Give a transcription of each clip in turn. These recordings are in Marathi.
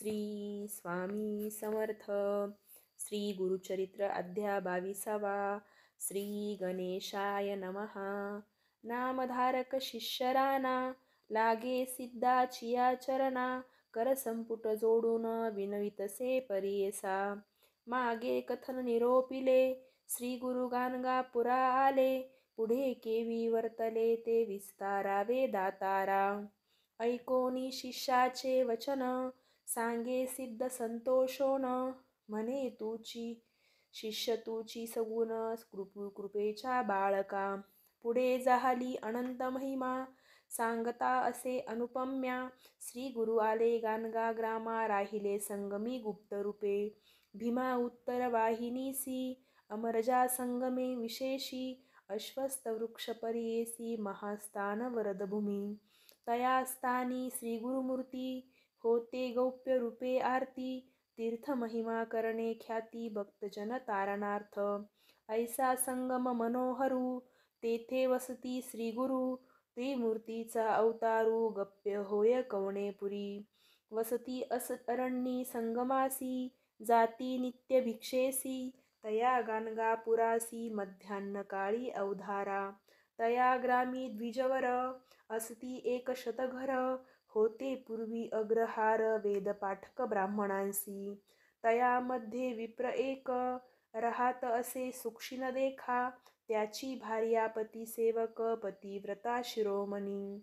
श्री स्वामी समर्थ. श्री गुरुचरित्र अध्याय 22. श्री गणेशाय नमहा. नामधारक शिष्यराना लागे सिद्धाची चरणा. कर संपुट जोडून विनवितसे परियेसा. मागे कथन निरोपिले श्री गुरु गाणगापुरा आले. पुढे केवी वर्तले ते विस्तारावे दातारा. ऐकोनी शिष्याचे वचन सांगे सिद्ध संतोषोन. म्हणे तुची शिष्य तुची सगुण कृपेच्या बाळका. पुढे जाहली अनंत महिमा सांगता असे अनुपम्या. श्री गुरु आले गाणगा ग्रामा राहिले संगमी गुप्त रूपे. भीमा उत्तर वाहिनीसी अमरजा संगमे विशेषी. अश्वस्थ वृक्ष परियेसी महास्थान वरदभूमी. तया स्थानी श्री गुरुमूर्ती होते गौप्य रूपे आरती. तीर्थ महिमा करणे ख्याती भक्तजन तारणार्थ. ऐसा संगम मनोहरू तेथे वसती श्री गुरु. त्रिमूर्तीचा अवतारू गप्य होय कवणेपुरी. वसती अस अरण्यी संगमासी जाती नित्य भिक्षेसी. तया गाणगापुरासी मध्यान्ह काळी अवधारा. तया ग्रामी द्विजवर असती एक शतघर. होते पूर्वी अग्रहार वेदपाठक ब्राह्मणांसी. तया मध्ये विप्र एक राहात असे सूक्ष्म देखा. त्याची भार्या पती सेवक पतिव्रता शिरोमणी.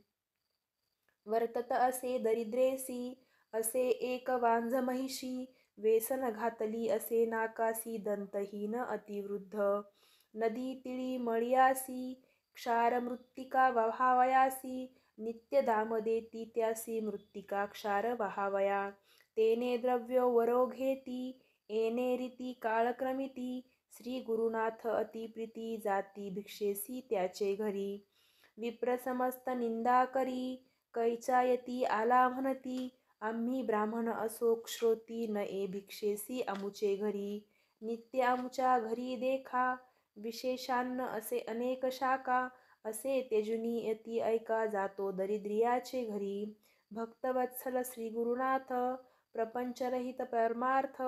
वर्तत असे दरिद्रेसी असे एक वांझ महिषी. वेसन घातली असे नाकासी दंतहीन अतिवृद्ध. नदी तिळी मळियासी क्षार मृत्तिका वहावयासी. नित्य दाम देती त्यासी मृत्तिका क्षार वहावया. तेने द्रव्यो वरो घेती येणे रीती काळक्रमिती. श्री गुरुनाथ अतिप्रीती जाती भिक्षेसी त्याचे घरी. विप्र समस्त निंदा करी कैचायती आला म्हणती. आम्ही ब्राह्मण असो श्रोती न ए भिक्षेसी अमुचे घरी. नित्य अमुच्या घरी देखा विशेषान्न असे अनेक शाखा. असे तेजुनी यती ऐका जातो दरिद्रियाचे घरी. भक्तवत्सल श्री गुरुनाथ प्रपंचरहित परमार्थ.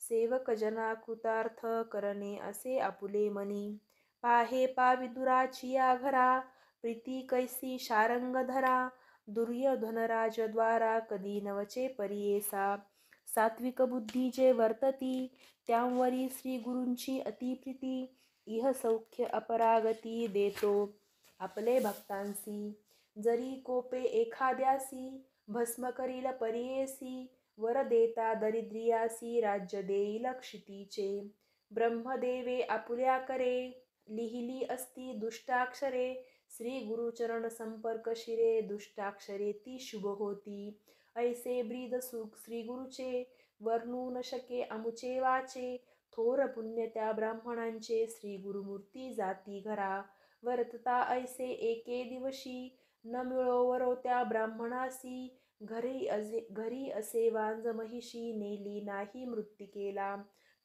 सेवक जना कृतार्थ करणे असे आपुले मनी. पाहे पाविदुराची या घरा प्रीती कैसी शारंग धरा. दुर्योधनराज द्वारा कधी नवचे परियेसा. सात्विक बुद्धी जे वर्तती त्यांवरी श्री गुरूंची अतिप्रीती. इह सौख्य अपरागती देतो आपले भक्तांसी. जरी कोपे एखाद्यासी भस्म करील परियेसी. वर देता दरिद्रियासी राज्य देईल क्षितीचे. ब्रह्मदेवे आपुल्या करे लिहिली असती दुष्टाक्षरे. श्री गुरुचरण संपर्क शिरे दुष्टाक्षरे ती शुभ होती. ऐसे ब्रीद सुख श्री गुरुचे वर्णू न शके अमुचे वाचे. थोर पुण्य त्या ब्राह्मणांचे श्री गुरुमूर्ती जाती घरा. वर्तता ऐसे एके दिवशी न मिळो वरो त्या ब्राह्मणासी. घरी असे वांझ महिषी नेली नाही मृत्तिकेला.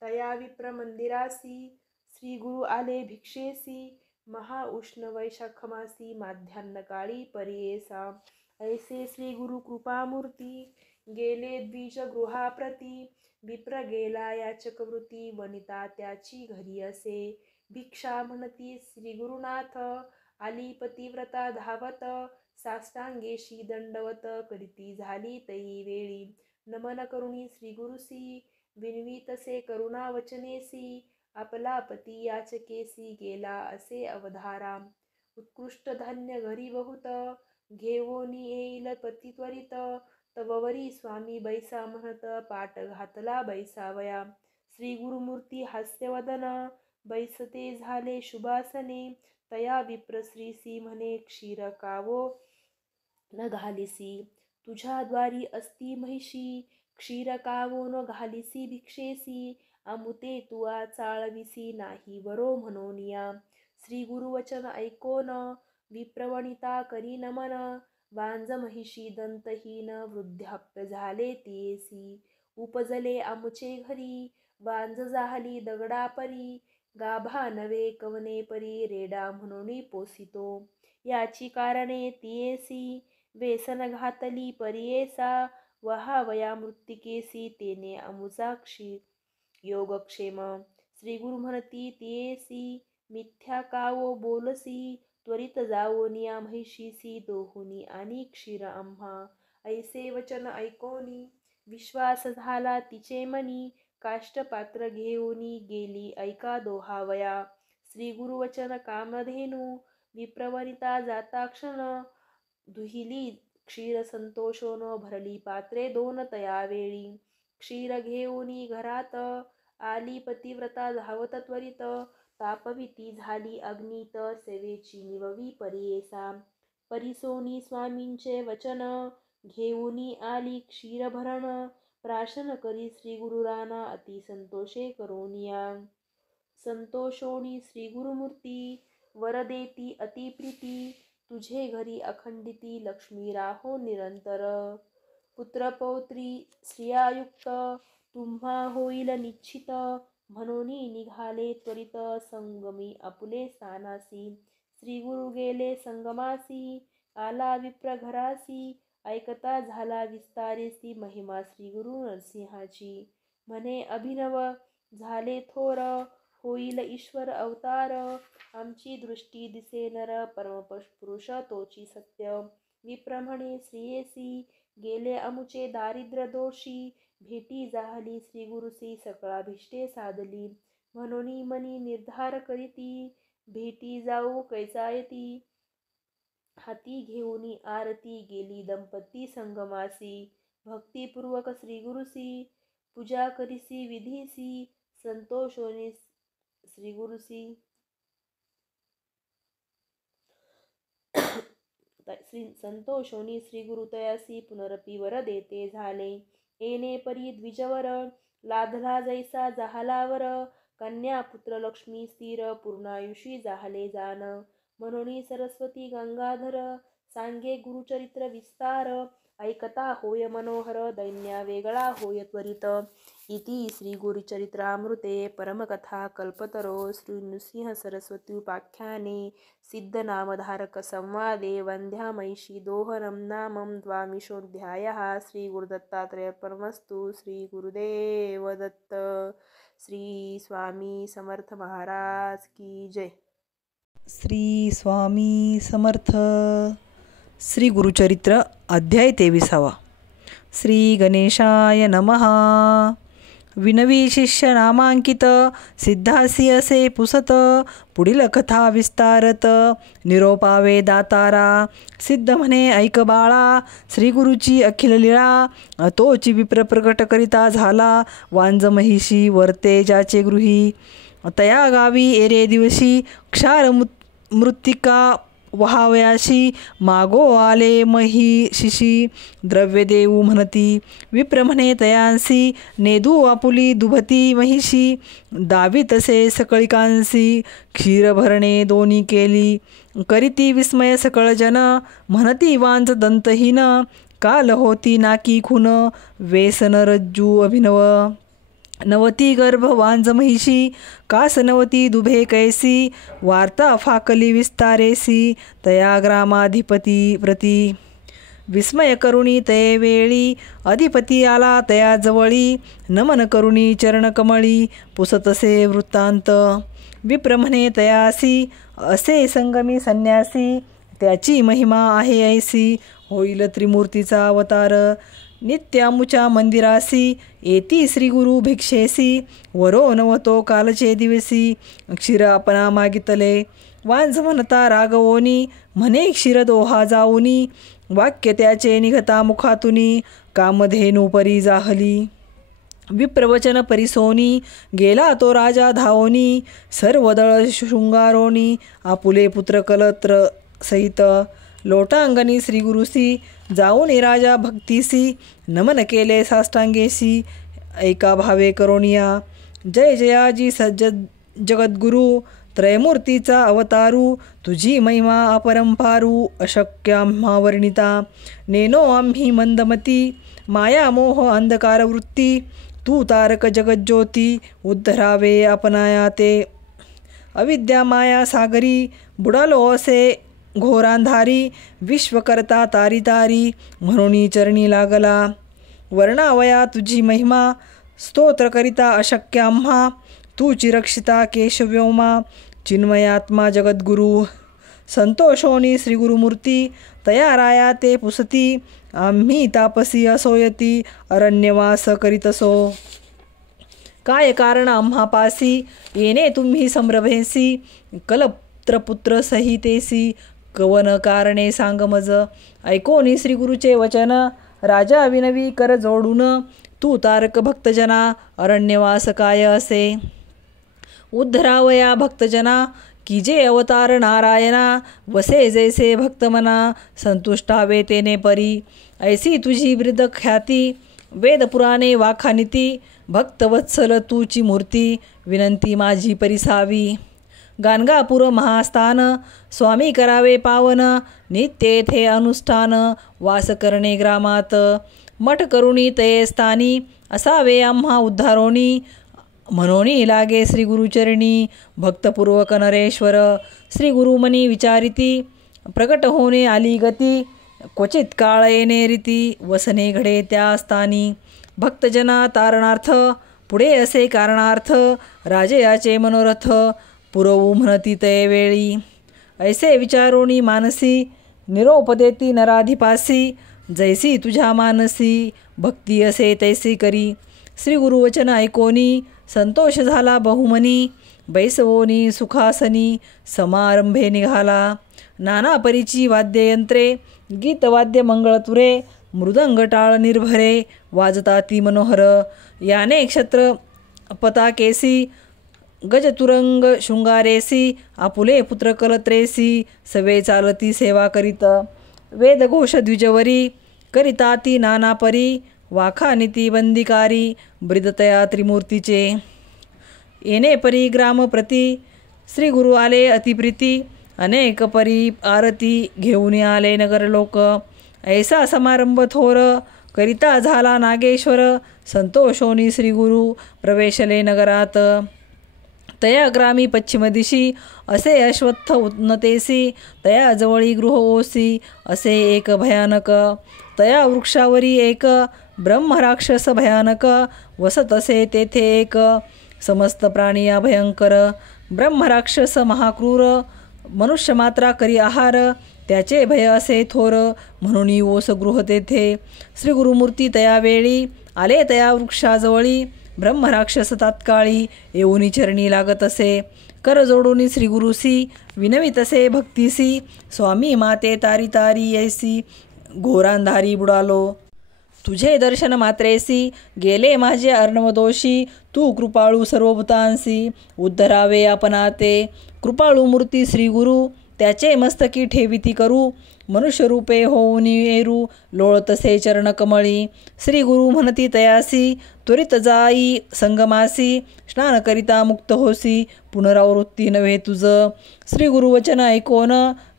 तया विप्र मंदिरासी श्री गुरु आले भिक्षेसी. महा उष्ण वैशाखमासी माध्यान्ह काळी परियेसा. ऐसे श्री गुरु कृपामूर्ती गेले द्विज गृहाप्रती. विप्र गेला याचक वृत्ती वनिता त्याची घरी असे. भिक्षा म्हणती श्री गुरुनाथ आली पतिव्रता धावत. साष्टांगेशी दंडवत करीती झाली तई वेळी. नमन करुणी श्री गुरुसी विनवीतसे करुणा वचनेसी. आपला पती याचकेसी गेला असे अवधारा. उत्कृष्ट धान्य घरी बहुत घेऊनी येईल पती त्वरित. तववरी स्वामी बैसा म्हणत पाट घातला बैसावया. श्री गुरुमूर्ती हास्यवदन बैसते झाले शुभासने. तया विप्र श्रीसी म्हणे क्षीर कावो न घालिसी. तुझ्या द्वारी असती महिषी क्षीर कावो न घालिसी भिक्षेसी. अमुते तुआ चाळविसी नाही वरो म्हणोनिया. श्री गुरुवचन ऐकोन विप्रवणिता करी नमन. वांझ महिषी दंतहीन वृद्धाप्य झाले तियेसी. उपजले आमुचे घरी वांझ झाली दगडा परी. गाभा नवे कवने परी रेडा म्हणून पोसितो. याची कारणे तियेसी वेसन घातली परियेसा. वहावया मृत्तिकेसी तेने अमुजाक्षी योगक्षेम. श्री गुरु म्हणती तियेसी मिथ्या कावो बोलसी त्वरित जावोनिया म्हैशीसी दोहुनी आणि क्षीर आम्हा. ऐसे वचन ऐकोनी विश्वास झाला तिचे मनी काष्टपात्र घेऊनी गेली ऐका दोहावया. श्री गुरुवचन कामधेनू विप्रवनिता जाता क्षण दुहिली क्षीर संतोषोन भरली पात्रे दोन तयावेळी. क्षीर घेऊनी घरात आली पतिव्रता धावत त्वरित तापविती झाली अग्नीत सेवेची निववी परियेसा. परिसोनी स्वामींचे वचन घेऊनी आली क्षीर भरण प्राशन करी श्री गुरुराना अति संतोषे करोनिया. संतोषोनी श्री गुरुमूर्ती वर देती अति प्रीती तुझे घरी अखंडिती लक्ष्मी राहो निरंतर. पुत्रपौत्री स्त्रियायुक्त तुम्हा होईल निश्चित म्हणून निघाले त्वरित संगमी आपुले स्थानासी. श्री गुरु गेले संगमासी आला विप्र घरासी ऐकता झाला विस्तारेसी महिमा श्री गुरु नरसिंहाची. म्हणे अभिनव झाले थोर होईल ईश्वर अवतार आमची दृष्टी दिसे नर परमपुरुष तोची सत्य. विप्र म्हणे श्रियेसी गेले अमुचे दारिद्र्य दोषी भेटी जाहली श्री गुरुसी सकळाभिष्टे साधली. म्हणून मनी निर्धार करीती भेटी जाऊ कैसायती. हाती घेऊनी आरती गेली दंपती संगमासी भक्तिपूर्वक श्री गुरुसी पूजा करिसी विधीसी संतोषोनी श्री गुरुसी संतोषोनी श्री गुरुतयासी पुनरपी वर देते झाले. येणे परी द्विजवर लाधला जैसा जाहलावर कन्या पुत्र लक्ष्मी स्थिर पूर्णायुषी जाहले जान. म्हणून सरस्वती गंगाधर सांगे गुरुचरित्र विस्तार ऐकता होय मनोहर दैन्या वेगळा होय त्वरित. इति श्री गुरुचरित्रामृते परमकथा कल्पतरो श्री नृसिंह सरस्वती उपाख्याने सिद्धनामधारक संवादे वंध्यामहिषी दोहनम नामं द्वादशोऽध्यायः. श्री गुरुदत्तात्रेयार्पणमस्तु. श्री गुरुदेव दत्त. श्री स्वामी समर्थ महाराज की जय. श्री स्वामी समर्थ. श्री गुरुचरित्र अध्याय 23. श्री गणेशाय नमः. विनवी शिष्य नामांकित सिद्धासी असे पुसत पुढील कथा विस्तारत. निरोपावे दातारा सिद्ध म्हणे ऐक बाळा श्री गुरुची अखिल लीळा तोची विप्र प्रकट करिता झाला वांज महिषी वर्ते ज्याचे गृही. तया गावी एरे दिवशी क्षार मृत्तिका वहावयाशी मागो आले महिषिषी द्रव्य देऊ म्हणती. विप्र म्हणे तयांसी नेदू आपुली दुभती महिषी दावी तसे सकळिकांसी क्षीर भरणे दोन्ही केली. करीती विस्मय सकळ जन म्हणती वांज दंतहीन काल होती नाकी खून वेसन रज्जू अभिनव. नवती गर्भ वांज महिषी कास नवती दुभे कैसी वार्ता फाकली विस्तारेसी तया ग्रामाधिपती प्रती. विस्मय करुणी तये वेळी अधिपती आला तया जवळी नमन करुणी चरणकमळी पुसतसे वृत्तांत. विप्र म्हणे तयासी असे संगमी संन्यासी त्याची महिमा आहे ऐसी होईल त्रिमूर्तीचा अवतार. नित्यामुच्या मंदिरासी येती श्री गुरु भिक्षेसी वरो नवतो कालचे दिवसी क्षीर आपणा मागितले. वांझ म्हणता रागवोनी म्हणे क्षीर दोहा जाऊनी वाक्य त्याचे निघता मुखातुनी कामधेनू परी जाहली. विप्रवचन परिसोनी गेला तो राजा धावोनी सर्व दळ शृंगारोनी आपुले पुत्र कलत्र सहित. लोटांगणी श्री गुरुसी जाऊन राजा भक्तीसी नमन केले साष्टांगेसी ऐका भावे करोनिया. जय जयाजी जगद्गुरु त्रयमूर्तीचा अवतारू तुझी महिमा अपरंपारू अशक्य आम्हा वर्णिता. नेनो आम्ही मंदमती माया मोह अंधकार वृत्ती तू तारक जगज्योती उद्धरावे आपणाया ते. अविद्या माया सागरी बुडालो असे घोरांधारी विश्वकर्ता तारी तारी म्हणून चरणी लागला. वर्णावया तुझी महिमा, स्तोत्र करिता अशक्य आम्हा. तू चिरक्षिता केशव्योमा, चिन्मयात्मा जगद्गुरु. संतोषोनी श्री गुरुमूर्ती, तया राया ते पुसती. आम्ही तापसी असोयती, अरण्यवास करीतसो. काय कारण आम्हा पासी, येणे तुम्ही संभ्रमेसी. कलत्रपुत्र सहितेसी, कवन कारणे सांग मज. ऐकोनी श्री गुरुचे वचन, राजा विनवी कर जोडून. तू तारक भक्तजना, अरण्यवास काय असे. उद्धरावया भक्तजना, की जे अवतार नारायणा. वसे जैसे भक्तमना, संतुष्टावे तेने परी. ऐसी तुझी वृद्ध ख्याती, वेदपुराणे वाखानिती. भक्तवत्सल तूची मूर्ती, विनंती माझी परिसावी. गाणगापूर महास्थान, स्वामी करावे पावन. नित्य येथे अनुष्ठान, वास करणे ग्रामात. मठ करुणी तये स्थानी, असावे आम्हा उद्धारोणी. म्हणोनी लागे श्री गुरुचरणी, भक्तपूर्वक नरेश्वर. श्री गुरुमनी विचारिती, प्रकट होणे आली गती. क्वचित काळ येणे रीती, वसने घडे त्या स्थानी. भक्तजना तारणार्थ, पुढे असे कारणार्थ. राजयाचे मनोरथ, पुरवू म्हणती तये वेळी. ऐसे विचारोनी मानसी, निरोप देती नराधिपासी. जैसी तुझ्या मानसी, भक्ती असे तैसी करी. श्री गुरुवचन ऐकोनी, संतोष झाला बहुमनी. बैसवोनी सुखासनी, समारंभे निघाला. नाना परीची वाद्ययंत्रे, गीतवाद्य मंगळतुरे. मृदंग टाळ निर्भरे, वाजता ती मनोहर. याने क्षत्र पताकेसी, गजतुरंग शृंगारेसी. आपुले पुत्र कलत्रेसी, सवे चालती सेवा करीत. वेदघोष द्विजवरी, करिता ती नाना परी. वाखानिती बंदिकारी, ब्रिदतया त्रिमूर्तीचे. येणे परी ग्राम प्रती, श्री गुरु आले अतिप्रीती. अनेक परी आरती, घेऊन आले नगरलोक. ऐसा समारंभ थोर, करिता झाला नागेश्वर. संतोषोनी श्री गुरु, प्रवेशले नगरात. तया ग्रामी पश्चिम दिशी, असे अश्वत्थ उन्नतेसी. तया जवळी गृह ओसी, असे एक भयानक. तया वृक्षावरी एक, ब्रह्मराक्षस भयानक. वसत असे तेथे एक, समस्त प्राणी भयंकर. ब्रह्मराक्षस महाक्रूर, मनुष्य मात्रा करी आहार. त्याचे भय असे थोर, म्हणून ओस गृह तेथे. श्री गुरुमूर्ती तया वेळी, आले तया वृक्षाजवळी. ब्रह्मराक्षस तात्काळी, येऊनी चरणी लागत असे. कर जोडूनी श्री गुरुसी, विनवित असे भक्तीसी. स्वामी माते तारी तारी ऐसी, घोरांधारी बुडालो. तुझे दर्शन मात्रेसी, गेले माझे अर्णवदोषी. तू कृपाळू सर्वभूतांसी, उद्धरावे आपणाते. कृपाळू मूर्ती श्री गुरु, त्याचे मस्तकी ठेविती करू. मनुष्यरूपे होऊन येरू, लोळतसे चरण कमळी. श्री गुरु म्हणती तयासी, त्वरित जाई संगमासी. स्नान करिता मुक्त होसी, पुनरावृत्ती नव्हे तुझ. श्री गुरुवचन ऐकोन,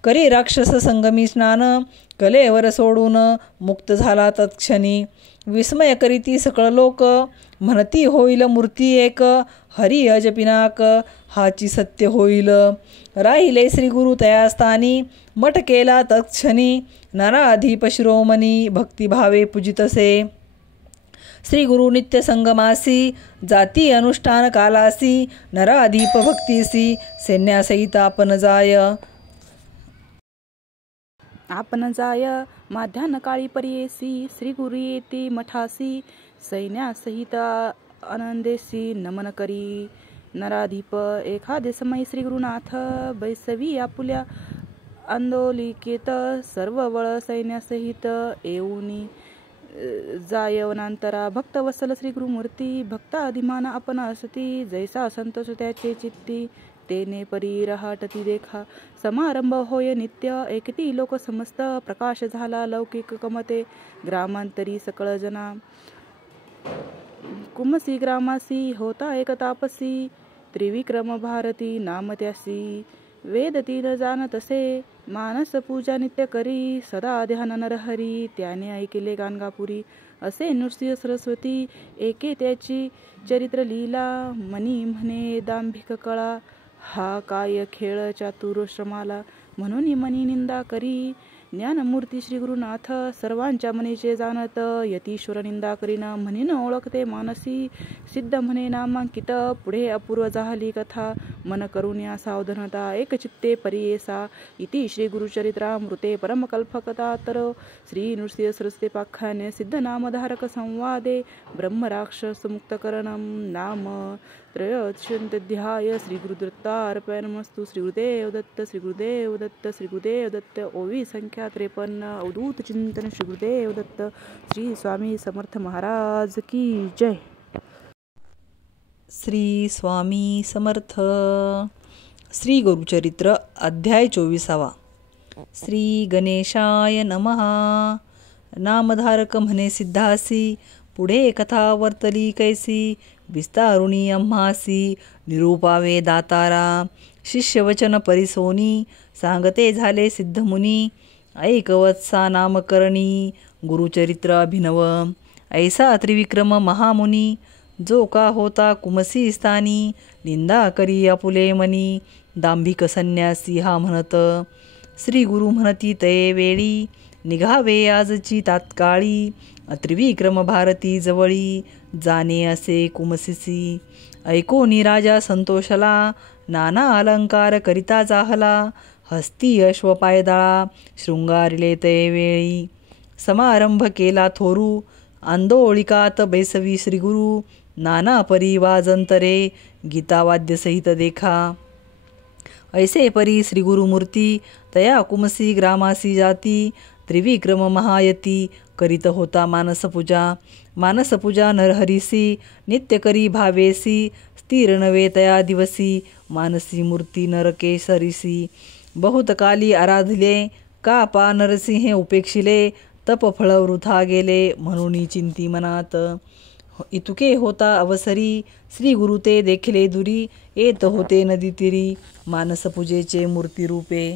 करी राक्षस संगमी स्नान. कलेवर सोडून, मुक्त झाला तत्क्षणी. विस्मय करीती सकळ लोक, म्हणती होईल मूर्ती एक. हरी अजपिनाक, हाची सत्य होईल. राहिले श्री गुरु तया स्थानी, मठ केला तत्क्षणी. नराधीप शिरोमणी, भक्तिभावे पूजितसे. श्री गुरु नित्य संगमासी, जाती अनुष्ठान कालासी. नराधीप भक्तीसी, सैन्यासहित आपण जाय. आपण जाय माध्यान काळी पर्येसी. श्री गुरु येती मठासी, सैन्यासहित आनंदेसी नमन करी. नराधीप एखादे समय श्री गुरुनाथ, बैसवी आपुल्या आंदोलिकेत. सर्व वळ सैन्यासहित येऊनी जाय वनांतरा. भक्तवत्सल श्री गुरुमूर्ती, भक्ताधिमान आपण असती. जैसा संतोष त्याचे चित्ती, तेने परी रहाटती देखा. समारंभ होय नित्य, एकती लोक समस्त. प्रकाश झाला लौकिक कमते, ग्रामांतरी सकळ जना. कुमसी ग्रामासी, होता एक तापसी. त्रिविक्रम भारती नाम त्यासी. वेद तीन जाणत असे, मानस पूजा नित्य करी. सदा ध्यान नरहरी, त्याने ऐकले गाणगापुरी. असे नृसिंह सरस्वती, एके त्याची चरित्र लीला. मनी म्हणे दांभिक कळा, हा काय खेळ चातुर श्रमाला. म्हणून मनी निंदा करी, ज्ञानमूर्ती श्री गुरुनाथ सर्वांच्या मनीचे जाणत यतीश्वर निंदा करीना म्हणीन ओळखते मानसी सिद्ध म्हणे नामांकित पुढे अपूर्व झाली कथा मन करून या सावधानता एक चित्ते परियेसा इति श्री गुरुचरित्रामृते परमकल्पकथा तर श्री नृसिंह सरस्ते पाख्याने सिद्ध नामधारक संवादे ब्रह्मराक्षस मुक्तकरणम नाम त्रयोदशाध्याय श्री गुरुदत्तार्पणमस्तु. श्री गुरुदेव दत्त, श्री गुरुदेव दत्त, श्री गुरुदेव दत्त. ओवी संख्या 53. अवधूत चिंतन. श्री गुरुदेव दत्त. श्री स्वामी समर्थ महाराज की जय. श्री स्वामी समर्थ. श्री गुरुचरित्र अध्याय 24. श्री गणेशाय नमः. नामधारक म्हणे सिद्धासी पुढे कथा वर्तली कैसी विस्तारुणी आम्हासी निरूपावे दातारा शिष्यवचन परिसोनी सांगते झाले सिद्धमुनी ऐकवत्सा नामकरणी गुरुचरित्र अभिनव ऐसा त्रिविक्रम महामुनी जो का होता कुमसी स्थानी निंदा करी आपुले मनी दांभिक संन्यासी हा म्हणत श्री गुरु म्हणती तये वेळी निघावे आजची तात्काळी त्रिविक्रम भारती जवळी जाणे असे कुमसीसी ऐकोनी राजा संतोषला नाना अलंकार करिता जाहला हस्ती अश्व पायदळा शृंगारिले तये वेळी समारंभ केला थोरू आंदोळिकात बैसवी श्रीगुरु नाना परी वाजंतरे गीतावाद्यसहित देखा ऐसे परी श्रीगुरुमूर्ती तया कुमसी ग्रामासी जाती त्रिविक्रम महायती करीत होता मानसपूजा नरहरीसी नित्य करी भावेसी स्थिर नवे तया दिवसी मानसी मूर्ती नरकेसरीसी बहुत काली आराधले का पा नरसिंहे उपेक्षिले तप फळ वृथा गेले म्हणून चिंती मनात इतुके होता अवसरी श्री गुरु ते देखले दुरी येत होते नदी तिरी मानसपूजेचे मूर्ती रूपे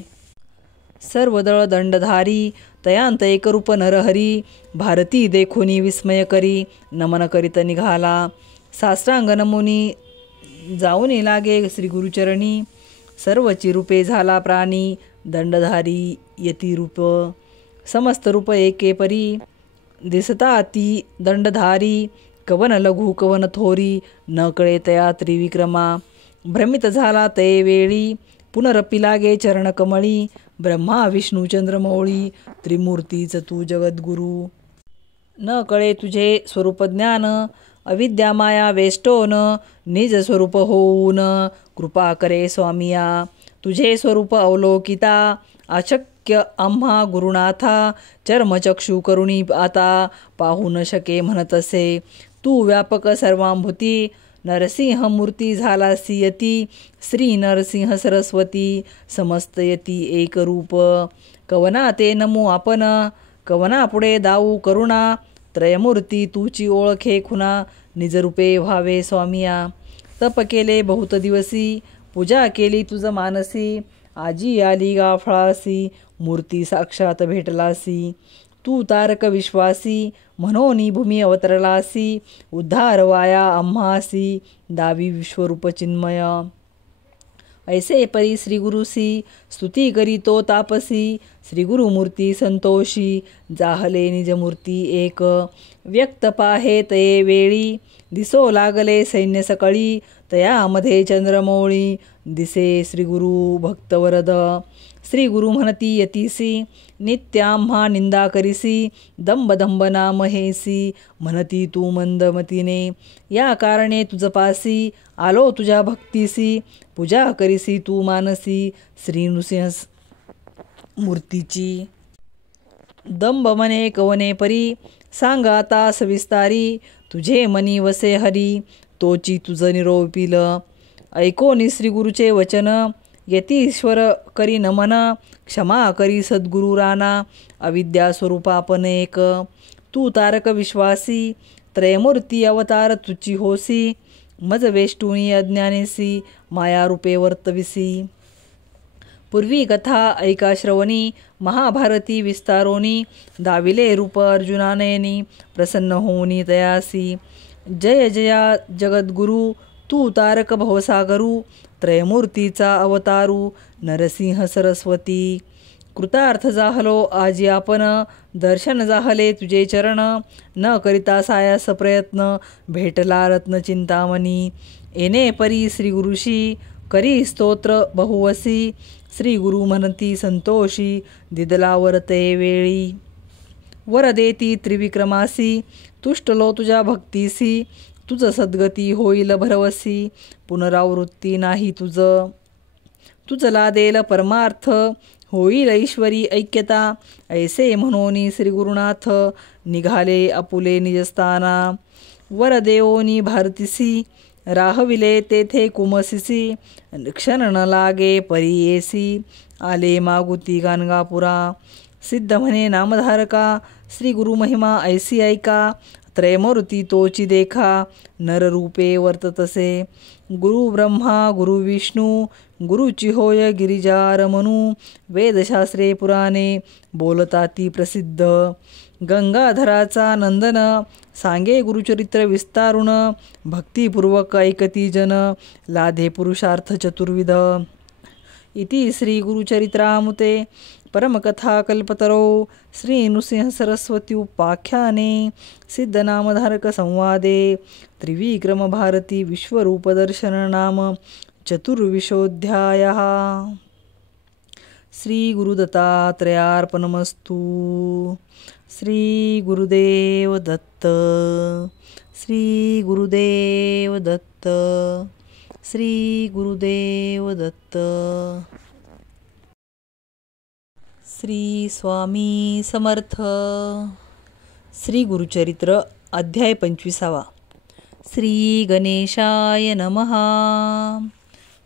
सर्वदळ दंडधारी तयांत एकरूप नरहरी भारती देखोनी विस्मय करी नमन करीत निघाला साष्टांग नमुनी जाऊन लागे श्री गुरुचरणी सर्वची रूपे झाला प्राणी दंडधारी यती रूप समस्त रूप एके परी दिसता ती दंडधारी कवन लघु कवन थोरी न कळे तया त्रिविक्रमा भ्रमित झाला तये वेळी पुनरपी लागे चरणकमळी ब्रह्मा विष्णू चंद्रमौळी त्रिमूर्तीच तू जगद्गुरु न कळे तुझे स्वरूप ज्ञान अविद्या माया वेष्टोन निज स्वरूप होऊन कृपा करे स्वामिया तुझे स्वरूप अवलोकिता अशक्य आम्हा गुरुनाथा चर्मचक्षु करुणी आता पाहू न शके म्हणतसे तू व्यापक सर्वांभूती नरसिंह मूर्ती झालासी यती श्री नरसिंह सरस्वती समस्त यती एक रूप कवना ते नमू आपण कवना पुढे दाऊ करुणा त्रयमूर्ती तुची ओळखे खुना निजरूपे व्हावे स्वामिया तप केले बहुत दिवसी पूजा केली तुझ मानसी आजी आली गाफळासी मूर्ती साक्षात भेटलासी तू तारक विश्वासी म्हणोनी भूमी अवतरलासी उद्धार वाया आम्हासी दावी विश्वरूप चिन्मय ऐसे परी श्री गुरुसी स्तुती करीतो तापसी श्री गुरुमूर्ती संतोषी जाहले निजमूर्ती एक व्यक्त पाहे तये वेळी दिसो लागले सैन्य सकळी तयामध्ये चंद्रमौळी दिसे श्री गुरु भक्तवरद श्री गुरु म्हणती यतीसी नित्याम्हा निंदा करीसी दंब दंब नाम हेसी म्हणती तू मंदमतीने या कारणे तुझ पासी आलो तुझ्या भक्तीसी पूजा करीसी तू मानसी श्री नृसिंह मूर्तीची दंब मने कवने परी सांग आता सविस्तारी तुझे मनी वसे हरी तोची तुझ निरोपिल ऐकोनी श्री गुरुचे वचन यतीश्वर करी नमन क्षमा करी सद्गुरु राना अविद्या स्वरूपापन एक तू तारक विश्वासी त्रयमूर्ती अवतार तुची होसी मज वेष्टुणी अज्ञानेसी मायारूपे वर्तविसी पूर्वी कथा ऐका श्रवणी महाभारती विस्तारोनी दाविले रूप अर्जुनानयनी प्रसन्न होऊनी तयासी जय जया जगद्गुरु तू तारक भवसागरू त्रयमूर्तीचा अवतारू नरसिंह सरस्वती कृतार्थ जाहलो आजी आपण, दर्शन जाहले तुझे चरण, न करिता सायास प्रयत्न, भेटला रत्न चिंतामणी. येणे परी श्री गुरुशी, करी स्तोत्र बहुवसी, श्री गुरु म्हणती संतोषी, दिदला वरते वेळी. वर देती त्रिविक्रमासी, तुष्टलो तुझ्या भक्तीसी, तुझ सद्गती होईल भरवसी, पुनरावृत्ती नाही तुझ लादेल परमार्थ, होईल ईश्वरी ऐक्यता. ऐसे म्हणोनी श्री गुरुनाथ, निघाले आपुले निजस्थाना. वर देवोनी भारतीसी, राहविले तेथे कुमसिसी, क्षण न लागे परी येसी, आले मागुती गाणगापुरा. सिद्ध म्हणे नामधारका, श्री गुरु महिमा ऐसी ऐका, त्रयमूर्ती तोची देखा, नररूपे वर्ततसे. गुरु ब्रह्मा गुरु विष्णू, गुरुची होय गिरिजारमणू, वेदशास्त्रे पुराणे बोलता ती प्रसिद्ध. गंगाधराचा नंदन, सांगे गुरुचरित्र विस्तारुण, भक्तिपूर्वक ऐकती जन, लाधे पुरुषार्थ चतुर्विध. इति श्री गुरुचरित्रामुते परमकथा कल्पतरो श्री नृसिंह सरस्वती उपाख्याने सिद्धनामधारक संवादे त्रिविक्रम भारती विश्वरूपदर्शन नाम चतुर्विशोऽध्यायः. श्री गुरुदत्तात्रेयार्पणमस्तु. श्री गुरुदेव दत्त. श्री गुरुदेव दत्त. श्री गुरुदेव दत्त. श्री स्वामी समर्थ. श्री गुरुचरित्र अध्याय 25. श्री गणेशाय नमः.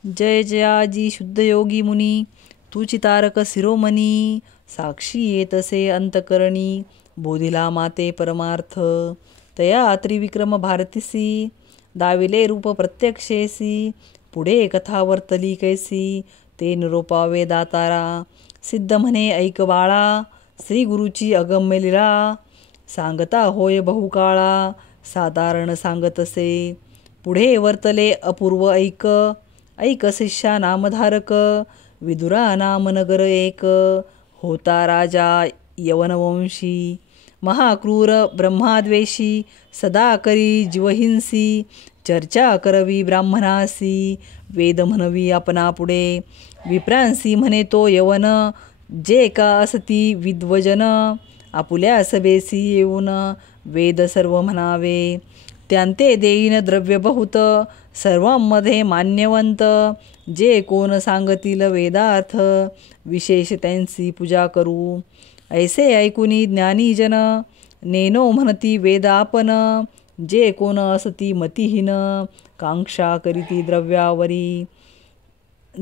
जय जयाजी शुद्धयोगी मुनी, तुची तारक शिरोमणी, साक्षी येतसे अंतकरणी, बोधिला माते परमार्थ. तया त्रिविक्रम भारतीसी, दाविले रूप प्रत्यक्षेसी, पुढे कथा वर्तली कैसी, ते निरोपावे दातारा. सिद्ध म्हणे ऐक बाळा, श्री गुरुची अगम्य लीला, सांगता होय बहुकाळा, साधारण सांगतसे. पुढे वर्तले अपूर्व ऐक, ऐक शिष्या नामधारक, विदुरा नाम नगर एक, होता राजा यवनवंशी, महाक्रूर ब्रह्माद्वेषी, सदा करी जीवहिंसी, चर्चा करवी ब्राह्मणासी, वेद म्हणवी आपणा पुढे. विप्रांसी म्हणे तो यवन, जे का असती विद्वजन, आपुल्या सभेसी येऊन वेद सर्व म्हणावे. त्यांते देईन द्रव्य बहुत, सर्वांमध्ये मान्यवंत, जे कोण सांगतील वेदार्थ, विशेष त्यांची पूजा करू. ऐसे ऐकुनी ज्ञानीजन, नेनो म्हणती वेद आपण, जे कोण असती मतिहीन, कांक्षा करीती द्रव्यावरी.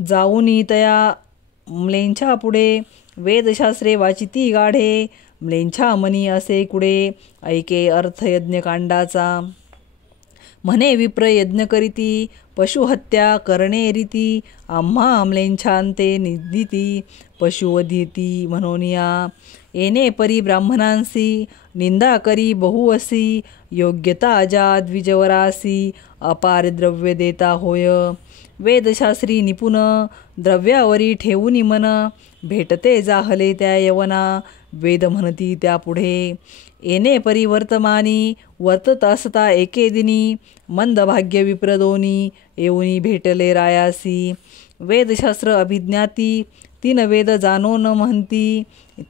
जाऊनी तया म्लेंछा पुढे, वेदशास्त्रे वाचिती गाढे, म्लेंछा मनी असे कुडे, ऐके अर्थ यज्ञकांडाचा. म्हणे विप्र यज्ञ करीती, पशुहत्या करणे रीती, आम्हा म्लेंछांते निदिती, पशुवधिती म्हणोनिया. येणे परी ब्राह्मणांसी, निंदा करी बहुअसी, योग्यता ज्या द्विजवरासी, अपार द्रव्य देता होय. वेदशास्त्री निपुण, द्रव्यावरी ठेवूनी मन, भेटते जाहले त्या यवना, वेद म्हणती त्या पुढे. येणे परिवर्तमानी, वर्तत असता एके दिनी, मंदभाग्य विप्रदोनी, येऊनी भेटले रायासी. वेदशास्त्र अभिज्ञाती, तीन वेद जाणो न म्हणती,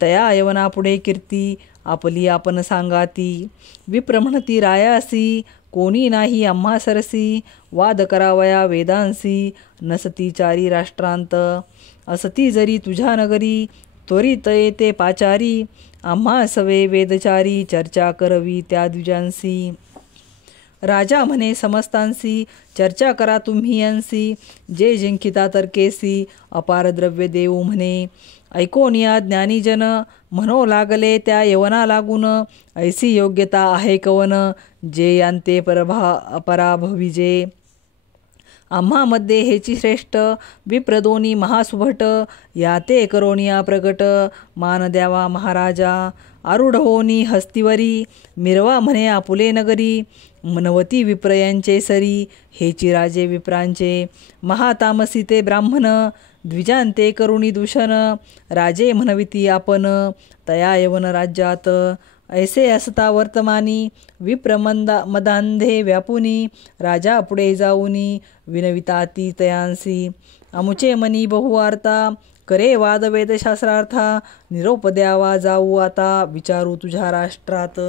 तया यवना पुढे कीर्ती, आपली आपण सांगाती. विप्र म्हणती रायासी, कोणी नाही आम्हा सरसी, वाद करावया वेदांसी, नसती चारी राष्ट्रांत. असती जरी तुझ्या नगरी, त्वरित येते पाचारी, आम्हा सवे वेदचारी, चर्चा करवी त्या द्विजांसी. राजा म्हणे समस्तांसी, चर्चा करा तुम्ही यांसी, जे जिंकिता तर्केसी, अपार द्रव्य देऊ म्हणे. ऐकोनिया ज्ञानीजन, म्हणो लागले त्या यवना लागून, ऐसी योग्यता आहे कवन, जे यांते पराभविजे. आम्हामध्ये हेची श्रेष्ठ, विप्रदोनी महासुभट, याते करोनिया प्रगट, मान द्यावा महाराजा. आरूढ होनी हस्तिवरी मिरवा म्हणे आपुले नगरी मनवती विप्रयांचे सरी हेची राजे विप्रांचे महातामसी ते ब्राह्मण द्विजांते करुणी दूषण राजे म्हणविती आपण तया यवन राज्यात ऐसे असता वर्तमानी मदांधे व्यापुनी राजा पुढे जाऊनी विनविताती तयांसी अमुचे मनी बहुवार्ता करे वाद वेदशास्त्रार्था निरोप द्यावा जाऊ आता विचारू तुझ्या राष्ट्रात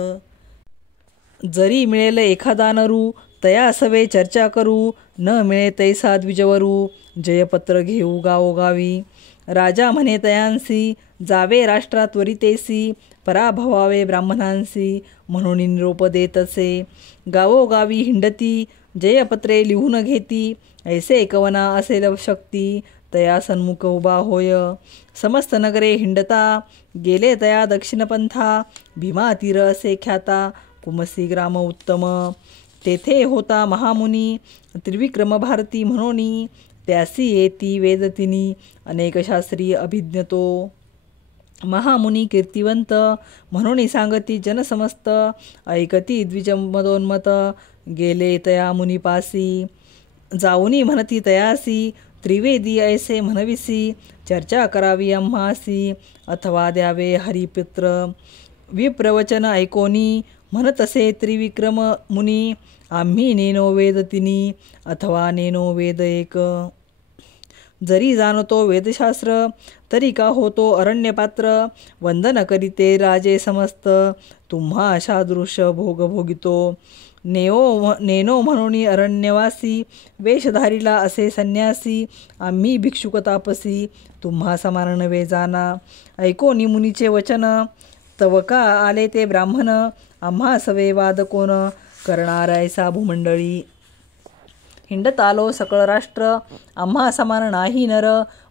जरी मिळेल एखादा नरू तया सवे चर्चा करू न मिळे तैसा द्विजवरू जयपत्र घेऊ गावोगावी राजा म्हणे तयांसी जावे राष्ट्रात त्वरितेसी पराभवावे ब्राह्मणांसी म्हणून निरोप देत असे गावोगावी हिंडती जयपत्रे लिहून घेती ऐसे कवना असेल शक्ती तया सन्मुख उभा होय समस्त नगरे हिंडता गेले तया दक्षिणपंथा भीमा तीर असे ख्याता कुमसी ग्राम उत्तम तेथे होता महामुनी त्रिविक्रम भारती म्हणोनी त्यासी येती वेदतिनी अनेक शास्त्री अभिज्ञतो महामुनी कीर्तिवंत म्हणून सांगती जनसमस्त ऐकती द्विजमदोन्मत गेले तया मुनिपासी जाऊनी म्हणती तयासी त्रिवेदी ऐसे म्हणविसी चर्चा करावी आम्हासी अथवा द्यावे हरिपुत्र विप्रवचन ऐकोनी म्हणत असे त्रिविक्रम मुनी आम्ही नेनो वेद तिनी अथवा नेनो वेद एक जरी जाणतो वेदशास्त्र तरी का होतो अरण्यपात्र वंदन करीते राजे समस्त तुम्हा अशादृश्य भोग भोगितो नेनो म्हणून अरण्यवासी वेशधारीला असे संन्यासी आम्ही भिक्षुक तापसी तुम्हा समान नवे जाना ऐकोनी मुनीचे वचन तवका आले ते ब्राह्मण आम्हा सवे वाद कोण करणार ऐसा भूमंडळी हिंडत आलो सकळ राष्ट्र आम्हा समान नाही नर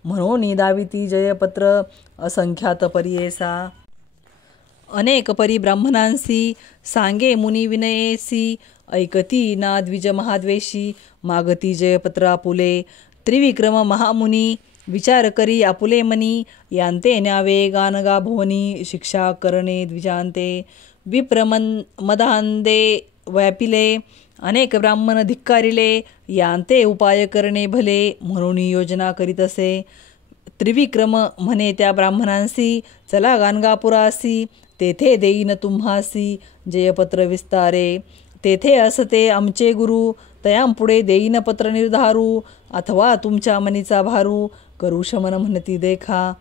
म्हणून दाविती जयपत्र असंख्यात परियेसा अनेक परी ब्राह्मणांसी सांगे मुनी विनयेसी ऐकती ना द्विज महाद्वेषी मागती जयपत्र आपुले त्रिविक्रम महामुनी विचार करी आपुले मनी यांते न्यावे गानगा भुवनी शिक्षा करणे द्विजांते मदांदे व्यापिले अनेक ब्राह्मण धिक्कारिले यांते उपाय करणे भले म्हणून योजना करीत असे त्रिविक्रम म्हणे त्या ब्राह्मणांसी चला गाणगापुरासी तेथे देईन तुम्हासी जयपत्र विस्तारे तेथे असते आमचे गुरु तयांपुढे देईन पत्र निर्धारू अथवा तुमच्या मनीचा भारू करू शमन म्हणती देखा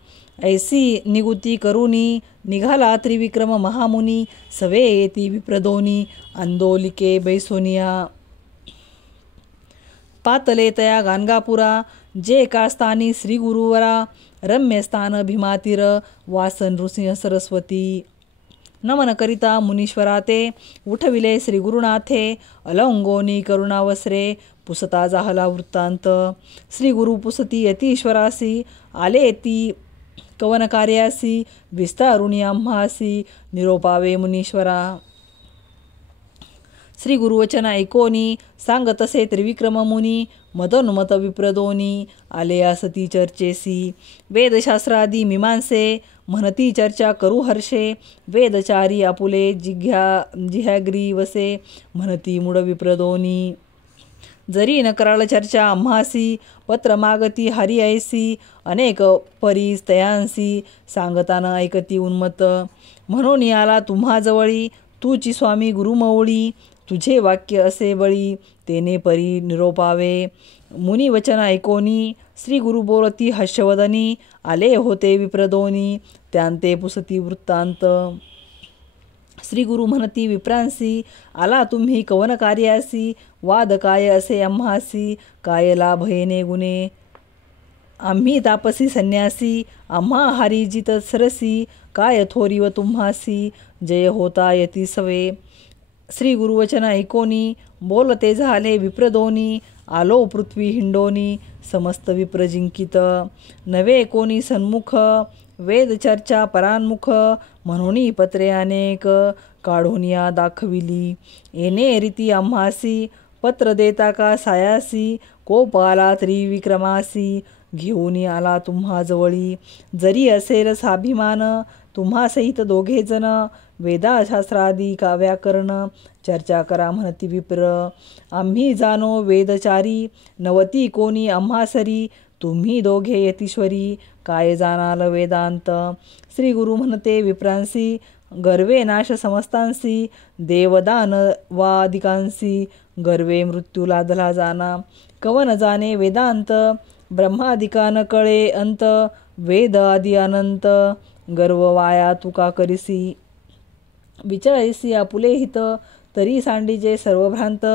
ऐसी निगुती करुनी निघाला त्रिविक्रम महामुनी सवे येती विप्रदोनी आंदोलिके बैसोनिया पातले तया गाणगापुरा जे का स्थानी श्री गुरुवरा रम्य स्थान भीमातीर वासन नृसिंह सरस्वती नमन करिता मुनीश्वरा ते उठविले श्री गुरुनाथे अलंगोनी करुणावसरे पुसता जाहला वृत्तांत श्री गुरु पुसती यतीश्वरासी आले ती कवन कार्यासी विस्तारुणी आम्हासी निरोपावे मुनीश्वरा श्री गुरुवचन ऐकोनी सांगत असे त्रिविक्रम मुनी मदोन्मत विप्रदोनी आले असती चर्चेसी वेदशास्त्रादी मीमांसे म्हणती चर्चा करू हर्षे वेदचारी आपुले जिह्याग्री वसे म्हणती मुड विप्रदोनी जरी न कराळ चर्चा आम्हासी पत्र मागती हरी ऐसी अनेक परीस तयांसी सांगताना ऐकती उन्मत म्हणून आला तुम्हा जवळी तुची स्वामी गुरुमौळी तुझे वाक्य असे बळी तेने परी निरोपावे मुनी वचन ऐकोनी श्री गुरु बोलती हर्षवदनी आले होते विप्रदोनी त्यांते पुसती वृत्तांत श्री गुरु म्हणती विप्रांसी आला तुम्ही कवन कार्यासी वाद काय असे आम्हासी काय लाभ येणे गुणे आम्ही तापसी संन्यासी आम्हा हारी जित सरसी काय थोरी व तुम्हासी जय होता यती सवे श्री गुरुवचन ऐकोनी बोलते झाले विप्रदोनी आलो पृथ्वी हिंडोनी समस्त विप्रजिंकित नवे कोणी सन्मुख वेद चर्चा परान्मुख म्हणून पत्रे अनेक काढूनिया दाखविली येणे रीती आम्हासी पत्र देता का सायासी कोप आला त्रिविक्रमासी घेऊन आला तुम्हा जवळी जरी असेल साभिमान तुम्हा सहित दोघे जण वेदाशास्त्रादी का व्याकरण चर्चा करा म्हणती विप्र. आम्ही जाणो वेदचारी नवती कोणी आम्हासरी. तुम्ही दोघे यतीश्वरी काय जाणाल वेदांत. श्री गुरु म्हणते विप्रांसी गर्वे नाश समस्तांसी. देवदान वादिकांसी गर्वे मृत्यू लादला जाना. कवन जाणे वेदांत ब्रह्मादिकान कळे अंत. वेद आदि अनंत गर्व वाया तुका करिसी. विचारिसी आपुले हित तरी सांडीजे सर्व भ्रांत.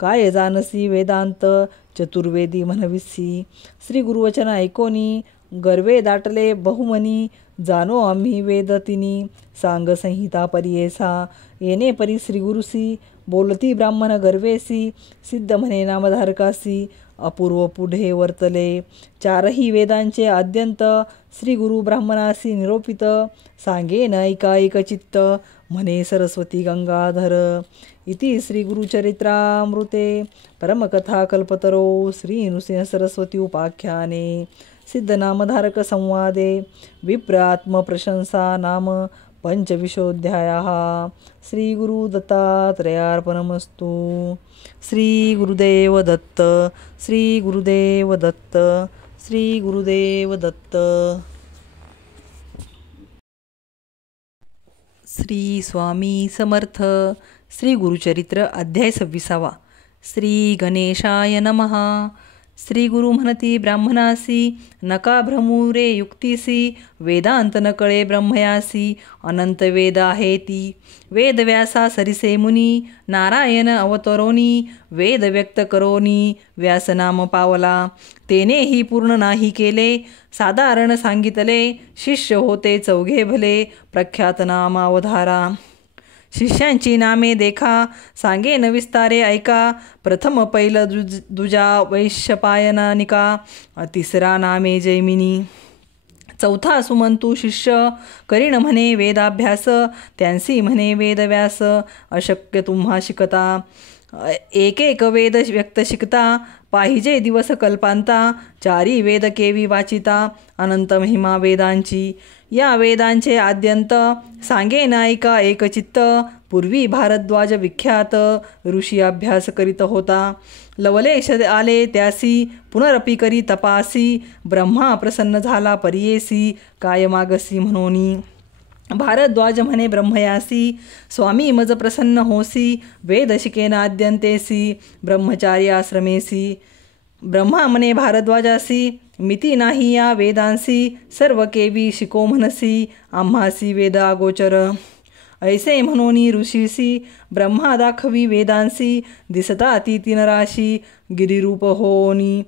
काय जानसी वेदांत चतुर्वेदी म्हणविसी. श्री गुरुवचन ऐकोनी गर्वे दाटले बहुमनी. जानो आम्ही वेद तिनी सांग संहिता परियेसा. येणे परी श्री गुरुसी बोलती ब्राह्मण गर्वेसी. सिद्ध म्हणे नामधारकासी अपूर्व पुढे वर्तले. चारही वेदांचे आद्यंत श्री गुरु ब्राह्मणासी निरोपित. सांगेन ऐका एकचित्त म्हणे सरस्वती गंगाधर. इति श्री गुरुचरित्रामृते परमकथा कल्पतरो श्री नृसिंह सरस्वती उपाख्याने सिद्धनामधारक संवादे विप्र आत्मप्रशंसा नाम पंचविंशोऽध्यायः. श्री गुरु दत्तात्रेयार्पणमस्तु. श्री गुरुदेव दत्त. श्री गुरुदेव दत्त. श्री गुरुदेव दत्त. श्री स्वामी समर्थ. श्री गुरुचरित्र अध्याय 26. श्री गणेशाय नमः. श्री गुरु म्हणती ब्राह्मणासी नका भ्रमू रे युक्तीसी. वेदांत न कळे ब्रह्मयासी अनंत वेद आहे ती. वेद व्यासा सरिसे मुनी नारायण अवतरोनी. वेद व्यक्त करोनी व्यासनाम पावला. तेनेही पूर्ण नाही केले साधारण सांगितले. शिष्य होते चौघे भले प्रख्यात नामावधारा. शिष्यांची नामे देखा सांगेन विस्तारे ऐका. प्रथम पैल दुजा वैश्यपायनानिका. तिसरा नामे जैमिनी. चौथा सुमंतू शिष्य करीन म्हणे वेदाभ्यास. त्यांसी म्हणे वेदव्यास अशक्य तुम्हा शिकता. एक एक वेद व्यक्त शिकता पाहिजे दिवस कल्पांता. चारी वेद केवी वाचिता अनंत महिमा वेदांची. या वेदांचे आद्यंत सांगेन ऐका एकचित्त. पूर्वी भारद्वाज विख्यात ऋषी अभ्यास करीत होता. लवलेश आले त्यासी पुनरपि करी तपासी. ब्रह्मा प्रसन्न झाला परियेसी काय मागसी म्हणोनी. भारद्वाज म्हणे ब्रह्मयासी स्वामी मज प्रसन्न होसी. वेद शिकेन आद्यंतेसी ब्रह्मचारी आश्रमेसी. ब्रह्मा म्हणे भारद्वाजासी मिती नाही या वेदांसी. सर्व केवी शिको म्हणसी आम्हासी वेद अगोचर. ऐसे म्हणोनी ऋषीसी ब्रह्मा दाखवी वेदांसी. दिसता ती तीन राशी गिरिरूप होनी.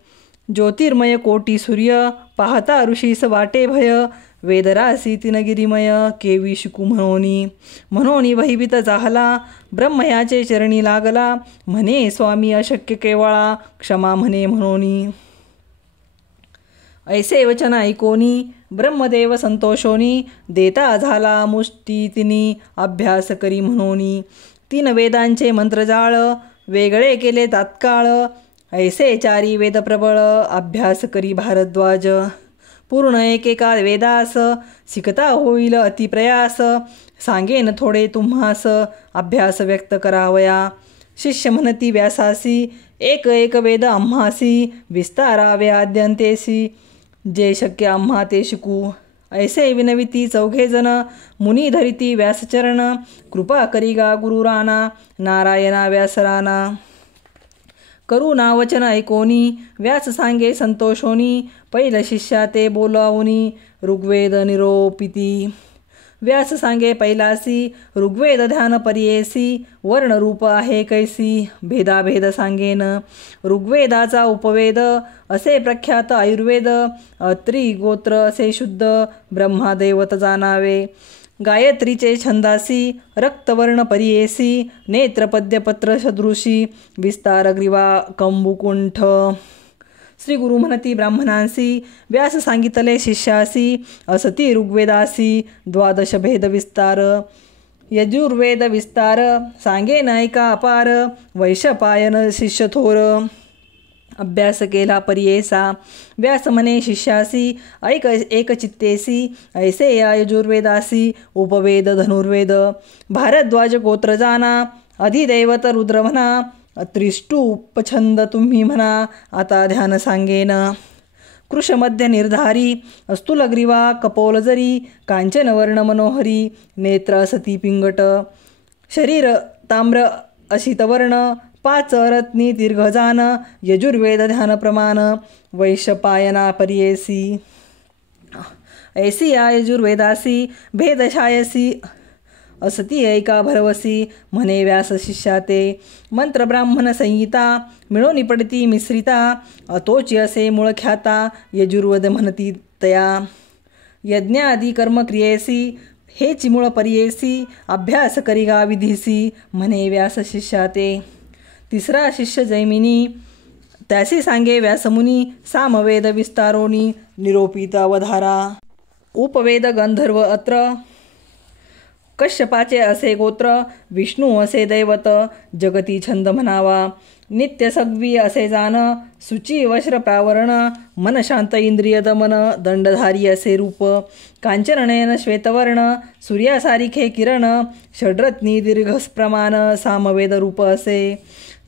ज्योतिर्मय कोटी सूर्य पाहता ऋषीस वाटे भय. वेदरासी तीन गिरिमय केवी शिकू म्हणोनी. म्हणोनी भयभीत झाला ब्रह्मयाचे चरणी लागला. म्हणे स्वामी अशक्य केवळा क्षमा म्हणे म्हणोनी. ऐसे वचन ऐकोनी ब्रह्मदेव संतोषोनी. देता झाला मुष्टी तिनी अभ्यास करी म्हणोनी. तीन वेदांचे मंत्रजाळ वेगळे केले तात्काळ. ऐसे चारी वेद प्रबळ अभ्यास करी भारद्वाज. पूर्ण एकेका वेदास शिकता होईल अतिप्रयास. सांगेन थोडे तुम्हास अभ्यास व्यक्त करावया. शिष्य म्हणती व्यासासी एक एक वेद आम्हासी. विस्तारावे आद्यंतेसी जे शक्य आम्हा ते शिकू. ऐसे विनविती चौघे जण मुनी धरिती व्यासचरण. कृपा करी गा गुरुराना नारायणा व्यासराना. करुणा वचन ऐकोनी व्यास सांगे संतोषोनी. पैल शिष्या ते बोलावुनी ऋग्वेद निरोपिती. व्यास सांगे पैलासी ऋग्वेद ध्यान परियेसी. वर्णरूप आहे कैसी भेदाभेद सांगेन. ऋग्वेदाचा उपवेद असे प्रख्यात आयुर्वेद. अत्री गोत्र असे शुद्ध ब्रह्मादैवत जाणावे. गायत्रीचे छंदासी रक्तवर्ण परियेसी. नेत्रपद्यपत्र सदृशी विस्तार ग्रीवा कंबुकुंठ. श्री गुरु म्हणती ब्राह्मणांसी व्यास सांगितले शिष्यासी. असती ऋग्वेदासी द्वादश भेद विस्तार. यजुर्वेद विस्तार सांगेन ऐका अपार. वैशपायन शिष्य थोर. अभ्यास केला पर्येसा व्यास म्हणे शिष्यासी ऐक एकचित्तेसी ऐसे या यजुर्वेदासी उपवेद धनुर्वेद भारद्वाज गोत्र जाना अधिदैवत रुद्र म्हणा त्रिष्टू उपछंद तुम्ही म्हणा आता ध्यान सांगेन कृशमध्य निर्धारी अस्तुलग्रीवा कपोलजरी कांचनवर्ण मनोहरी नेत्र असती पिंगट शरीर ताम्र अशितवर्ण पाच रत्नी दीर्घजान यजुर्वेद ध्यान प्रमाण वैशपायना पर्येसी ऐसी या यजुर्वेदासी भेदशायसी असती ऐका भरवसी म्हणे व्यास शिष्या ते मंत्र ब्राह्मण संहिता मिळून पडती मिश्रिता अतोची असे मूळ ख्याता यजुर्वेद म्हणती तया यज्ञादी कर्मक्रियेसी हेची मूळ पर्येसी अभ्यास करिगा विधीसी म्हणे व्यास शिष्या ते तिसरा शिष्य जैमिनी त्यासी सांगे व्यासमुनी सामवेद विस्तारोनी निरोपिता वधारा उपवेद गंधर्व अत्र कश्यपाचे असे गोत्र विष्णू असे दैवत जगती छंद म्हणावा नित्य सग्वी असे जाण सुची वस्त्र प्रावरण मन शांत इंद्रिय दमन दंडधारी असे रूप कांचननयन श्वेतवर्ण सूर्यासारिखे किरण षड्रत्नी दीर्घ प्रमाण सामवेद रूप असे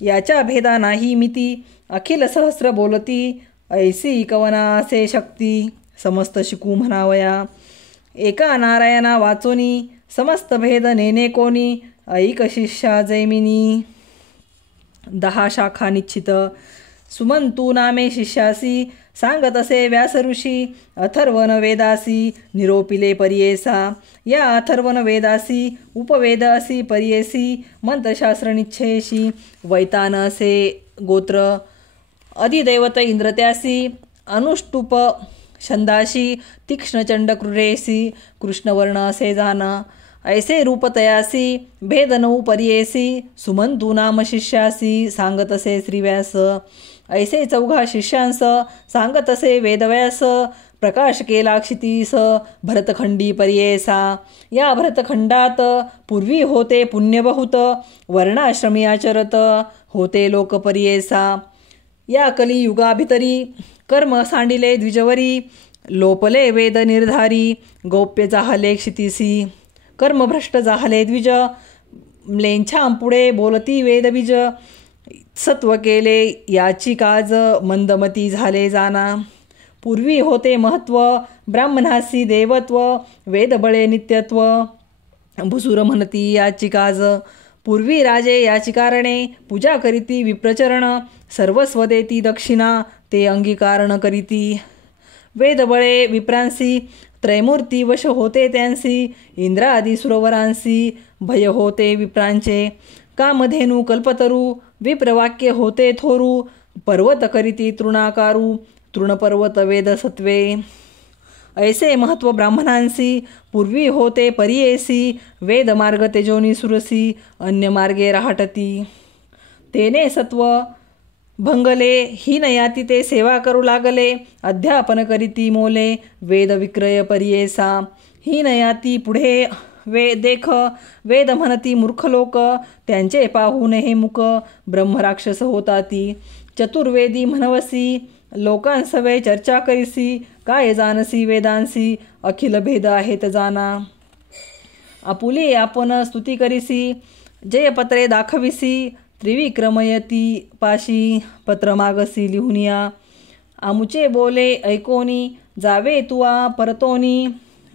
याच्या भेदा नाही मिती अखिल सहस्र बोलती ऐसी कवना असे शक्ती समस्त शिकू म्हणावया एका नारायणा वाचोनी समस्त भेद नेने कोणी ऐक शिष्या जैमिनी 10 शाखा निश्चित सुमंतू नामे शिष्यासी सांगत असे व्यास ऋषी अथर्वण वेदासी निरोपिले पर्येसा या अथर्वण वेदासी उपवेद असी पर्येसी मंत्रशास्त्र निच्छेशी वैतान असे गोत्र अधिदैवत इंद्रत्यासी अनुष्टुप छंदाशी तीक्ष्णचंड क्रूरेसी कृष्णवर्ण असे जाण ऐसे रूपतयासी भेद 9 पर्येसी सुमंतू नाम शिष्यासी सांगत असे श्रीव्यास ऐसे 4 शिष्यांस सांगत असे वेदव्यास प्रकाश केला क्षितीस भरतखंडी पर्येसा या भरतखंडात पूर्वी होते पुण्य बहुत वर्णाश्रमी आचरत होते लोक पर्येसा या कलियुगाभितरी कर्म सांडिले द्विजवरी लोपले वेद निर्धारी गौप्य जाहले क्षितीसी कर्मभ्रष्ट जाहले द्विज म्लेंछाम पुढे बोलती वेदबीज सत्व केले याची काज मंदमती झाले जाना पूर्वी होते महत्व ब्राह्मणासी देवत्व वेदबळे नित्यत्व भुसूर म्हणती याची काज पूर्वी राजे याची कारणे पूजा करीती विप्रचरण सर्वस्व देती दक्षिणा ते अंगीकारण करीती वेदबळे विप्रांसी त्रैमूर्ती वश होते त्यांसी इंद्रादी सुरवरांसी भय होते विप्रांचे कामधेनू कल्पतरू विप्रवाक्य होते थोरू पर्वत करीती तृणाकारू तृणपर्वत वेदसत्वे ऐसे महत्व ब्राह्मणांसी पूर्वी होते पर्येसी वेदमार्ग तेजोनी सुरसी अन्य मार्गे राहटती तेने सत्व भंगले हीनयाती ते सेवा करू लागले अध्यापन करीती मोले वेद विक्रय पर्येसा हीनयाती पुढे देख वेद म्हणती मूर्ख लोक त्यांचे पाहून हे मुख ब्रह्मराक्षस होताती चतुर्वेदी म्हणवसी लोकांसवे चर्चा करीसी काय जानसी वेदांसी अखिल भेद आहेत जाना आपुले आपण स्तुती करीसी जयपत्रे दाखविसी त्रिविक्रमयती पाशी पत्र मागसी लिहुनिया आमुचे बोले ऐकोनी जावे तुआ परतोनी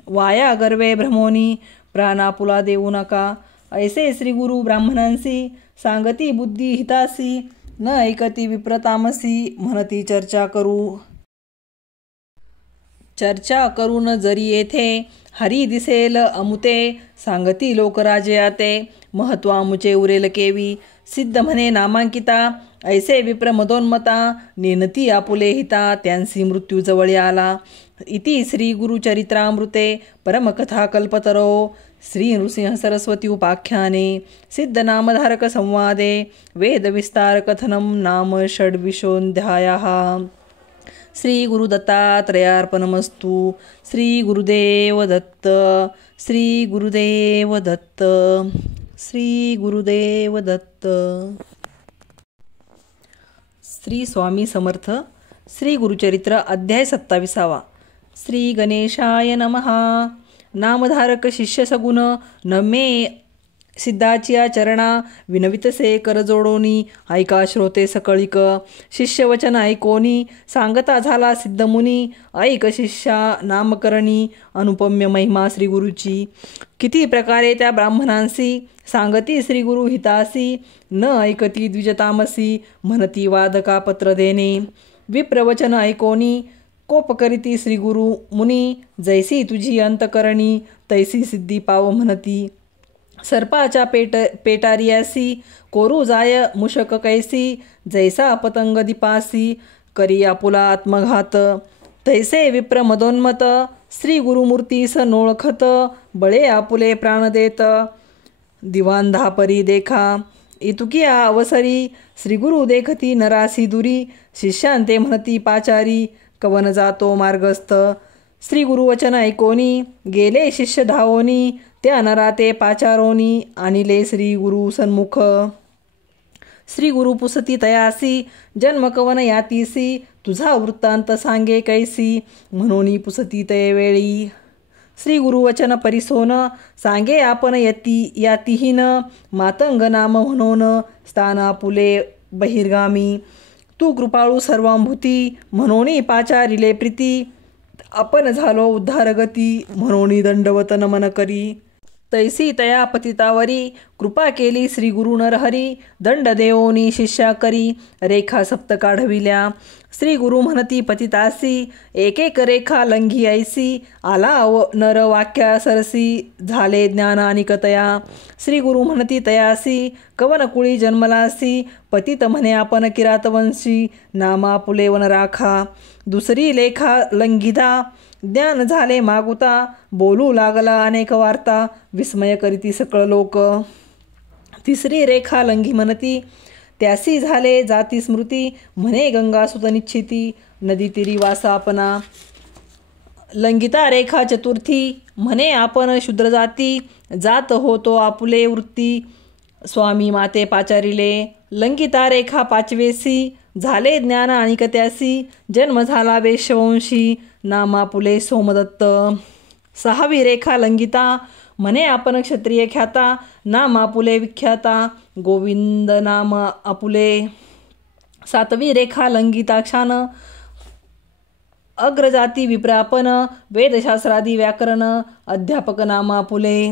वाया गर्वे भ्रमोनी प्राणापुला देऊ नका ऐसे श्रीगुरु ब्राह्मणांसी सांगती बुद्धी हितासी न ऐकती विप्रतामसी म्हणती चर्चा करून जरी येथे हरी दिसेल अमुते सांगती लोकराजे आते महत्व अमुचे उरेल केवी सिद्ध म्हणे नामांकिता ऐसे विप्र मदोन्मता नेनती आपुले हिता त्यांसी मृत्यू जवळ आला इति श्री गुरुचरित्रामृते परमकथा कल्पतरो श्री नृसिंह सरस्वती उपाख्याने सिद्धनामधारक संवादे वेदविस्तार कथनं नाम षड्विंशोऽध्यायः श्री गुरुदत्तात्रयार्पणमस्तु श्री गुरुदेव दत्त श्री गुरुदेव दत्त श्री गुरुदेव दत्त श्री स्वामी समर्थ. श्री गुरुचरित्र अध्याय 27. श्री गणेशाय नमः. नामधारक शिष्य सगुण नमे सिद्धाचिया चरणा विनवितसे कर जोडोनी ऐका श्रोते सकळिक. शिष्यवचन ऐकोनी सांगता झाला सिद्धमुनी. ऐक शिष्या नामकरणी अनुपम्य महिमा श्री गुरुची. किती प्रकारे त्या ब्राह्मणांसी सांगती श्री गुरु हितासी. न ऐकती द्विजतामसी म्हणती वादका पत्र देणे. विप्रवचन ऐकोनी कोप करीती श्री गुरु मुनी. जैसी तुझी अंतकरणी तैसी सिद्धी पाव म्हणती. सर्पाच्या पेटारियासी कोरू जाय मुशक कैसी. जैसा पतंग दिपासी करी आपुला आत्मघात. तैसे विप्र मदोन्मत श्री गुरुमूर्तीस नोळखत. बळे आपुले प्राण देत दिवान धापरी देखा. इतुकिया अवसरी श्री गुरु देखती नरासी दुरी. शिष्यांते म्हणती पाचारी कवन जातो मार्गस्थ. श्री गुरुवचन ऐकोनी गेले शिष्य धावोनी. त्या नराते पाचारोनी आणिले श्री गुरु सन्मुख. श्री गुरु पुसती तयासी जन्म कवन यातीसी. तुझा वृत्तांत सांगे कैसी म्हणून पुसती तयवेळी. श्री गुरुवचन परिसोन सांगे आपण यातीहीन. मातंग नाम म्हणून स्थाना पुले बहिर्गामी. तू कृपाळू सर्वांभूती म्हणून पाचारिले प्रीती. आपण झालो उद्धारगती म्हणून दंडवत नमन करी. तैसी तया पतितावरी कृपा केली श्री गुरु नरहरी. दंड देवोनी शिष्या करी रेखा सप्त काढविल्या. श्री गुरु म्हणती पतितासी एक एक रेखा लंघी ऐसी. आला नर वाक्या सरसी झाले ज्ञान आणि कतया. श्री गुरु म्हणती तयासी कवन कुळी जन्मलासी. पतित म्हणे आपण किरातवंशी नामा पुले वन राखा. दुसरी लेखा लंघिता ज्ञान झाले मागुता. बोलू लागला अनेक वार्ता विस्मय करीती सकळ लोक. तिसरी रेखा लंघी म्हणती त्यासी झाले जाती स्मृती. म्हणे गंगासुत निश्चिती नदी तिरी वासा आपणा. लंघिता रेखा चतुर्थी म्हणे आपण शूद्र जाती. जात होतो आपुले वृत्ती स्वामी माते पाचारिले. लंघिता रेखा पाचवेसी झाले ज्ञान आणि कत्यासी. जन्म झाला वेशवंशी नामा पुले सोमदत्त. सहावी रेखा लंघिता म्हणे आपण क्षत्रिय ख्याता. नाम आपुले विख्याता गोविंद नाम आपुले. सातवी रेखा लंघिताक्षान अग्रजाती विप्रापन. वेदशास्त्रादी व्याकरण अध्यापक नाम आपुले.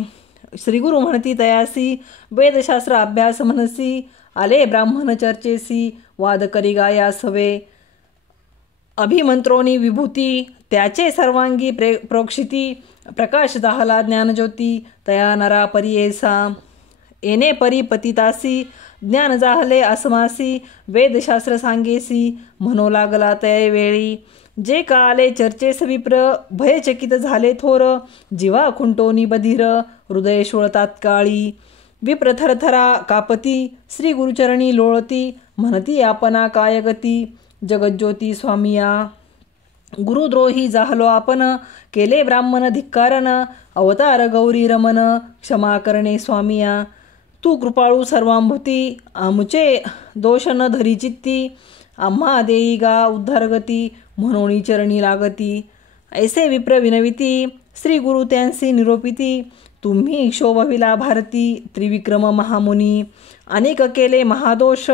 श्री गुरु म्हणती तयासी वेदशास्त्र अभ्यास म्हणसी. आले ब्राह्मण चर्चेसी वाद करी गायास हवे. अभिमंत्रोनी विभूती त्याचे सर्वांगी प्रोक्षिती. प्रकाश दाहला ज्ञानज्योती तया नरा परियेसा. येणे परी पतितासी ज्ञान जाहले असमासी. वेदशास्त्र सांगेसी म्हणू लागला तया वेळी. जे का आले चर्चेस विप्र भयचकित झाले थोर. जीवा खुंटोनी बधीर हृदय शोळ तात्काळी. विप्र थरथरा कापती श्री गुरुचरणी लोळती. म्हणती आपणा काय गती जगज्योती स्वामिया. गुरुद्रोही जाहलो आपण केले ब्राह्मण धिक्कारण. अवतार गौरी रमन क्षमा करणे स्वामिया. तू कृपाळू सर्वांभूती आमुचे दोष न धरी चित्ती. आम्हा देई गा उद्धारगती म्हणून चरणी लागती. ऐसे विप्र विनविती श्री गुरु त्यांसी निरोपिती. तुम्ही शोभविला भारती त्रिविक्रम महामुनी. अनेक केले महादोष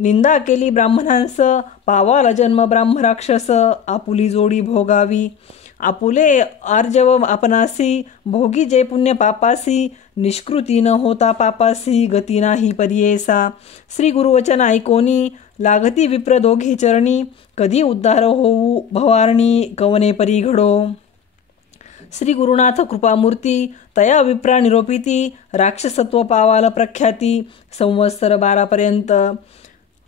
निंदा केली ब्राह्मणांस. पावाला जन्म ब्राह्मराक्षस आपुली जोडी भोगावी. आपुले आर्जव आपणासी भोगी जे पुण्य पापासी. निष्कृती न होता पापासी गती नाही परियेसा. श्री गुरुवचन ऐकोनी लागती विप्र दोघे चरणी. कधी उद्धार होऊ भवारणी कवने परी घडो. श्री गुरुनाथ कृपामूर्ती तया विप्रा निरोपिती. राक्षसत्व पावाल प्रख्याती संवत्सर 12पर्यंत.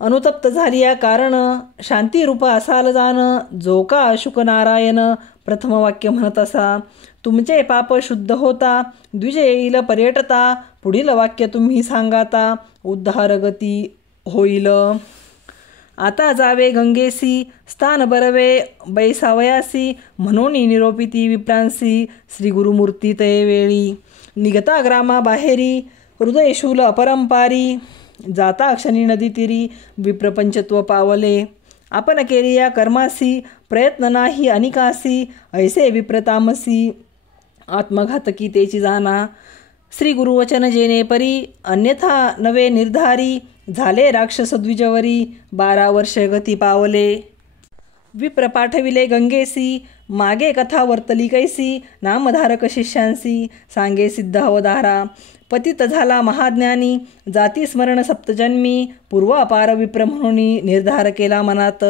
अनुतप्त झाली या कारण शांती रूप असाल जाण. जो का शुक नारायण प्रथम वाक्य म्हणत असा. तुमचे पाप शुद्ध होता द्विज येईल पर्यटता. पुढील वाक्य तुम्ही सांगाता उद्धार गती होईल. आता जावे गंगेसी स्थान बरवे बैसावयासी. म्हणून निरोपिती विप्रांसी श्री गुरुमूर्ती तये वेळी. निगता ग्रामा बाहेरी हृदयशूल अपरंपारी. जाता क्षणी नदी तीरी विप्रपंचत्व पावले. आपण केली या कर्मासी प्रयत्न नाही अनिकासी, ऐसे विप्रतामसी आत्मघातकी तेची जाना. श्री गुरुवचन जेने परी अन्यथा नवे निर्धारी, झाले राक्षस द्विजवरी 12 वर्ष गती पावले. विप्र पाठविले गंगेसी, मागे कथा वर्तली कैसी, नामधारक शिष्यांसी सांगे सिद्ध अवधारा. पतित झाला महाज्ञानी, जाती स्मरण सप्तजन्मी, पूर्वापार विप्र म्हणून निर्धार केला मनात.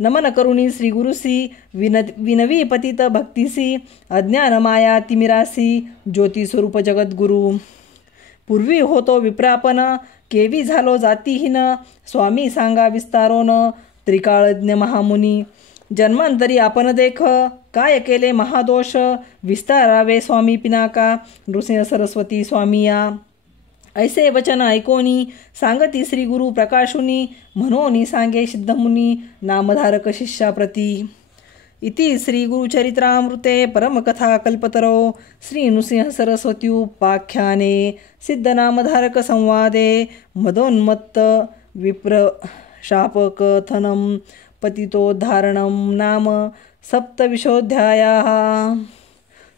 नमन करुणी श्री गुरुसी, विनवी पतित भक्तीसी, अज्ञान माया तिमिरासी, ज्योती स्वरूप जगद्गुरु. पूर्वी होतो विप्रापन, केवी झालो जातीहीन, स्वामी सांगा विस्तारोन, त्रिकाळज्ञ महामुनी. जन्मांतरी आपण देख, काय केले महादोष, विस्तारावे स्वामी पिनाका, नृसिंह सरस्वती स्वामिया. ऐसे वचन ऐकोनी, सांगती श्री गुरु प्रकाशुनी, म्हणोनी सांगे सिद्धमुनी, नामधारक शिष्याप्रती. इति श्री गुरुचरित्रामृते परमकथा कल्पतरो श्री नृसिंह सरस्वती उपाख्याने सिद्धनामधारक संवादे मदोन्मत्त विप्र शापकथनं पतितोद्धारणं नाम 27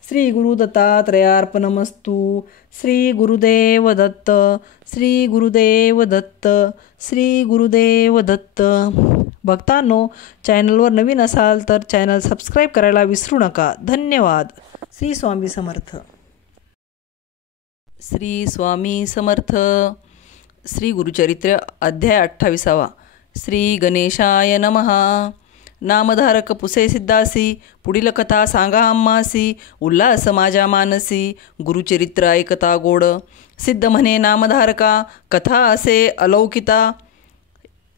श्री गुरुदत्तात्रयार्पणमस्तु. श्री गुरुदेव दत्त, श्री गुरुदेव दत्त, श्री गुरुदेव दत्त. भक्तांनो, चॅनलवर नवीन असाल तर चॅनल सबस्क्राईब करायला विसरू नका. धन्यवाद. श्री स्वामी समर्थ. श्री स्वामी समर्थ. श्री गुरुचरित्र अध्याय 28. श्री गणेशाय नमः. नामधारक पुसे सिद्धासी, पुढील कथा सांगा आम्हासी, उल्हास माझ्या मानसी, गुरुचरित्र ऐकता गोड. सिद्ध म्हणे नामधारका, कथा असे अलौकिता,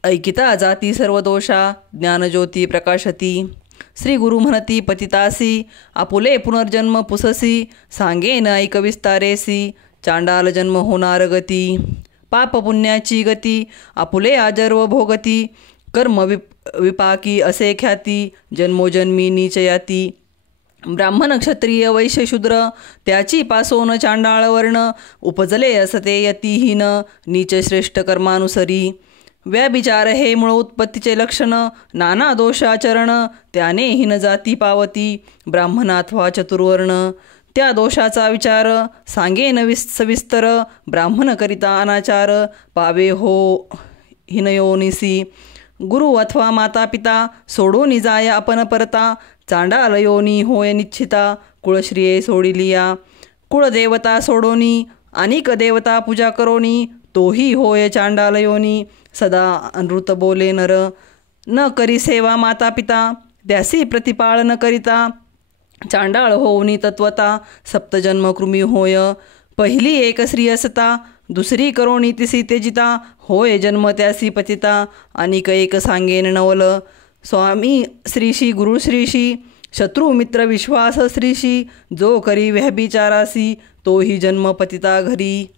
ऐकिता जाती सर्व दोषा, ज्ञानज्योती प्रकाशती. श्री गुरु म्हणती पतितासी, आपुले पुनर्जन्म पुससी, सांगेन ऐक विस्तारेसी, चांडाल जन्म होणार गती. पाप पुण्याची गती, आपुले आजर्व भोगती, कर्म विपाकी असे ख्याती, जन्मोजन्मी नीच याती. ब्राह्मण क्षत्रिय वैश्य शूद्र, त्याची पासोन चांडाळ वर्ण, उपजले असते यतीहीन, नीच श्रेष्ठ कर्मानुसरी. व्याभिचार हे मूळ उत्पत्तीचे लक्षण, नाना दोषाचरण, त्याने हीन जाती पावती, ब्राह्मणाथवा चतुर्वर्ण. त्या दोषाचा विचार सांगेन सविस्तर, ब्राह्मण करिता अनाचार, पावे हो हिनयोनिसी. गुरु अथवा माता पिता, सोडून जाय आपण परता, चांडाल योनी होय निश्चिता, कुळश्रिये सोडिलिया. कुळदेवता सोडोनी, अनिक देवता पूजा करोनी, तोही होय चांडाल योनी. सदा अनृत बोले नर, न करी सेवा माता पिता, त्यासी प्रतिपाळ न करिता, चांडाळ होऊनी तत्वता, सप्तजन्म कृमी होय. पहिली एक स्त्री असता, दुसरी करोनी तिसी तेजिता, होय जन्म त्यासी पतिता, अनिक एक सांगेन नवल. स्वामी श्रीशी गुरु श्रीशी, शत्रु मित्र विश्वास श्रीशी, जो करी व्याभिचारासी, तोही जन्म पतिता घरी.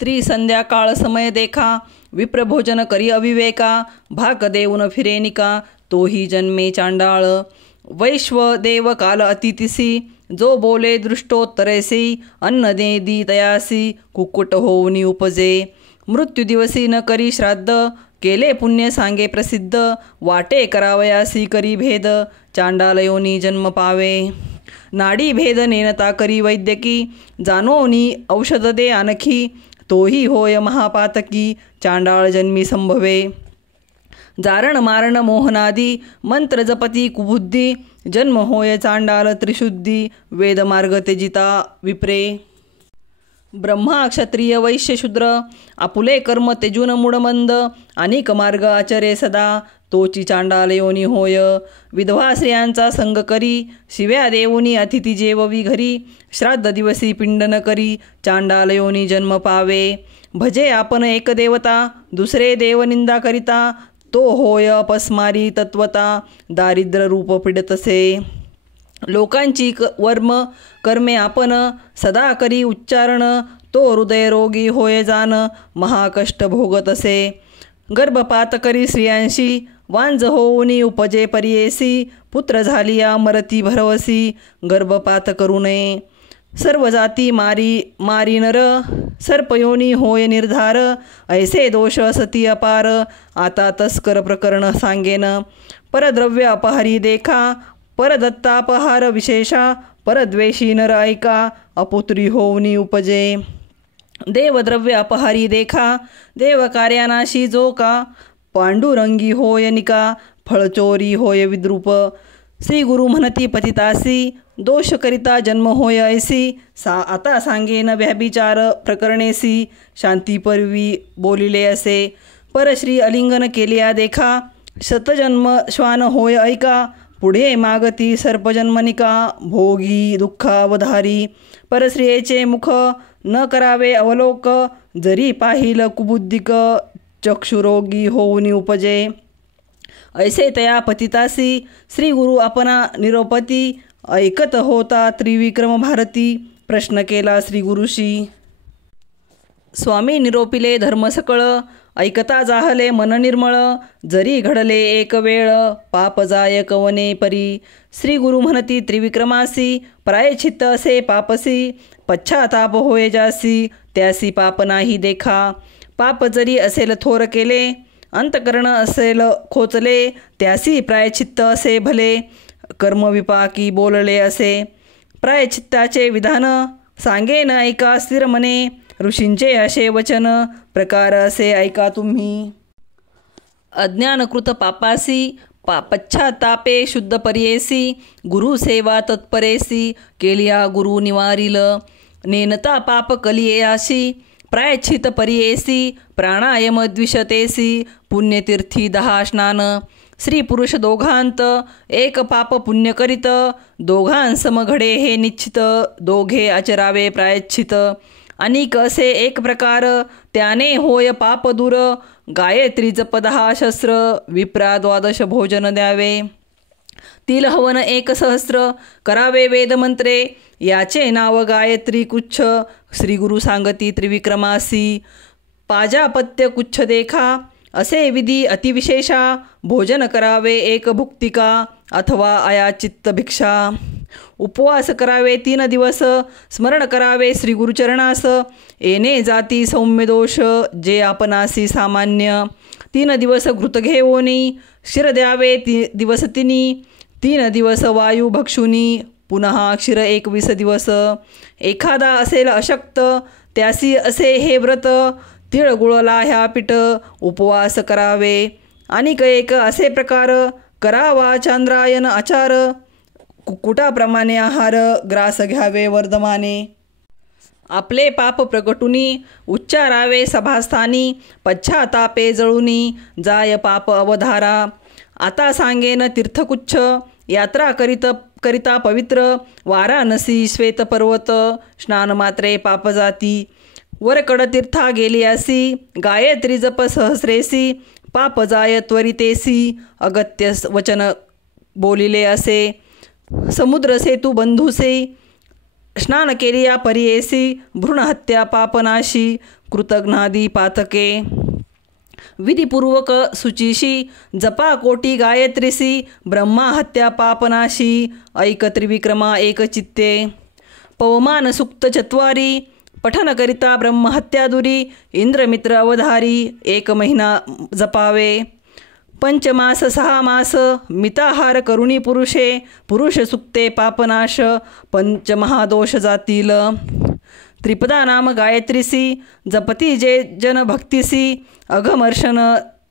त्रिसंध्याकाळ समय देखा, विप्रभोजन करी अविवेका, भाक देऊन फिरेनिका, तोही जन्मे चांडाळ. वैश्वदेव काल अतिथिसी, जो बोले दृष्टोत्तरेसी, अन्न देदी तयासी, कुक्कुट होऊनी उपजे. मृत्यू दिवसी न करी श्राद्ध, केले पुण्य सांगे प्रसिद्ध, वाटे करावयासी करी भेद, चांडाल योनी जन्म पावे. नाडी भेद नेनता करी वैद्यकी, जानोनी औषध दे आणखी, तोही होय महापातकी, चांडाळ जन्मी संभवे. जारण मारण मोहनादी, मंत्र जपती कुबुद्धी, जन्म होय चांडाल त्रिशुद्धी, वेदमार्ग तेजिता विप्रे. ब्रह्मा क्षत्रिय वैश्य शूद्र, आपुले कर्म तेजून मूढमंद, अनेक मार्ग आचरे सदा, तोची चांडाल योनी होय. विधवा स्त्रियांचा संग करी, शिव्या देऊनी अतिथी जेववी घरी, श्राद्ध दिवसी पिंड न करी, चांडाल योनी जन्म पावे. भजे आपण एक देवता, दुसरे देव निंदा करिता, तो होय अपस्मारी तत्वता, दारिद्र्य रूप पीडतसे. लोकांची वर्म कर्मे आपण, सदा करी उच्चारण, तो हृदय रोगी होय जान, महाकष्ट भोगत असे. गर्भपात करी स्त्रियांशी, वांज होऊनी उपजे परियेसी, पुत्र झालिया मरती भरवसी, गर्भपात करू नये. सर्व जाती मारी नर, सर्पयोनी होय निर्धार, ऐसे दोष सती अपार, आता तस्कर प्रकरण सांगेन, परद्रव्य अपहारी देखा, परदत्तापहार विशेषा, परद्वेषी नर ऐका, अपुत्री होऊनी उपजे, देवद्रव्य अपहारी देखा, देव कार्यानाशी जो का, पांडुरंगी होय निका, फळचोरी होय विद्रूप, श्री गुरु म्हणती पतितासी, दोष करिता जन्म होय ऐसी, आता सांगेन व्याभिचार प्रकरणेसी, शांतीपर्वी बोलिले असे, परश्री अलिंगन केलिया देखा, शतजन्म श्वान होय ऐका, पुढे मागती सर्पजन्मनिका, भोगी दुःखावधारी, परश्रियेचे मुख न करावे अवलोक, जरी पाहिल कुबुद्धिक, चक्षुरोगी होऊनी उपजे, ऐसे तया पतितासी, श्री गुरु आपणा निरोपती, ऐकत होता त्रिविक्रम भारती, प्रश्न केला श्री गुरुशी, स्वामी निरोपिले धर्म सकळ, ऐकता जाहले मन निर्मळ, जरी घडले एक वेळ, पाप जाय कवने परी, श्री गुरु म्हणती त्रिविक्रमासी, प्रायश्चित्त असे पापसी, पश्चाताप होय जासी, त्यासी पाप नाही देखा, पाप जरी असेल थोर केले, अंतकरण असेल खोचले, त्यासी प्रायश्चित्त असे भले, कर्मविपाकी बोलले असे, प्रायश्चित्ताचे विधान, सांगेन ऐका स्थिर मने, ऋषींचे असे वचन, प्रकार असे ऐका तुम्ही, अज्ञानकृत पापासी, पश्चातापे शुद्ध पर्येसी, गुरु सेवा तत्परेसी, केलिया गुरु निवारिल, नेनता पाप कलियेयाशी, प्रायश्चित पर्येसी, प्राणायाम द्विशतेसी, पुण्यतीर्थी 10 स्नान, स्त्री पुरुष दोघांत, एक पाप पुण्य करीत, दोघांसम घडे हे निश्चित, दोघे आचरावे प्रायश्चित, अनिक असे एक प्रकार, त्याने होय पाप दूर, गायत्री जप 10 शस्त्र, विप्रा 12 भोजन द्यावे, तिल हवन 1 सहस्र, करावे वेदमंत्रे, याचे नाव गायत्री कुच्छ, श्री गुरु सांगती त्रिविक्रमासी, पाजापत्य कुच्छ देखा, असे विधी अतिविशेषा, भोजन करावे 1 भुक्तिका, अथवा अयाचित्त भिक्षा, उपवास करावे 3 दिवस, स्मरण करावे श्री गुरुचरणास, येणे जाती सौम्य दोष, जे आपणासी सामान्य, 3 दिवस घृत घेऊनी, क्षीर द्यावे दिवस 3 दिवस वायू भक्षुनी, पुन्हा क्षीर 21 दिवस, एखादा असेल अशक्त, त्यासी असे हे व्रत, तिळगुळ लाह्या पीठ, उपवास करावे, अनिक एक असे प्रकार, करावा चांद्रायन आचार, कुक्कुटाप्रमाणे आहार, ग्रास घ्यावे वर्धमाने, आपले पाप प्रगटुनी, उच्चारावे सभास्थानी, पश्चातापे जळुनी, जाय पाप अवधारा, आता सांगेन तीर्थकुच्छ, यात्रा करिता पवित्र, वाराणसी श्वेतपर्वत, स्नान मात्रे पाप जाती, वरकड तीर्था गेलियासी, गायत्री जप सहस्रेसी, पाप जाय त्वरितेसी, अगत्य वचन बोलिले असे, समुद्र सेतू बंधुसे, स्नान केलिया परियेसी, भ्रूणहत्या पापनाशी, कृतघ्नादी पातके, विधिपूर्वक शुचीशी, जपा कोटी गायत्रीसी, ब्रह्मा हत्या पापनाशी, ऐक त्रिविक्रमा एकचित्ते, पवमान सुक्त 4, पठन करिता ब्रह्महत्या दुरी, इंद्रमित्र अवधारी, 1 महिना जपावे, 5 मास 6 मास, मिताहार करुणी पुरुषे, पुरुष सुक्ते पापनाश, 5 महादोष जातील, त्रिपदा नाम गायत्रीसी, जपती जे जन भक्तीसी, अघमर्षण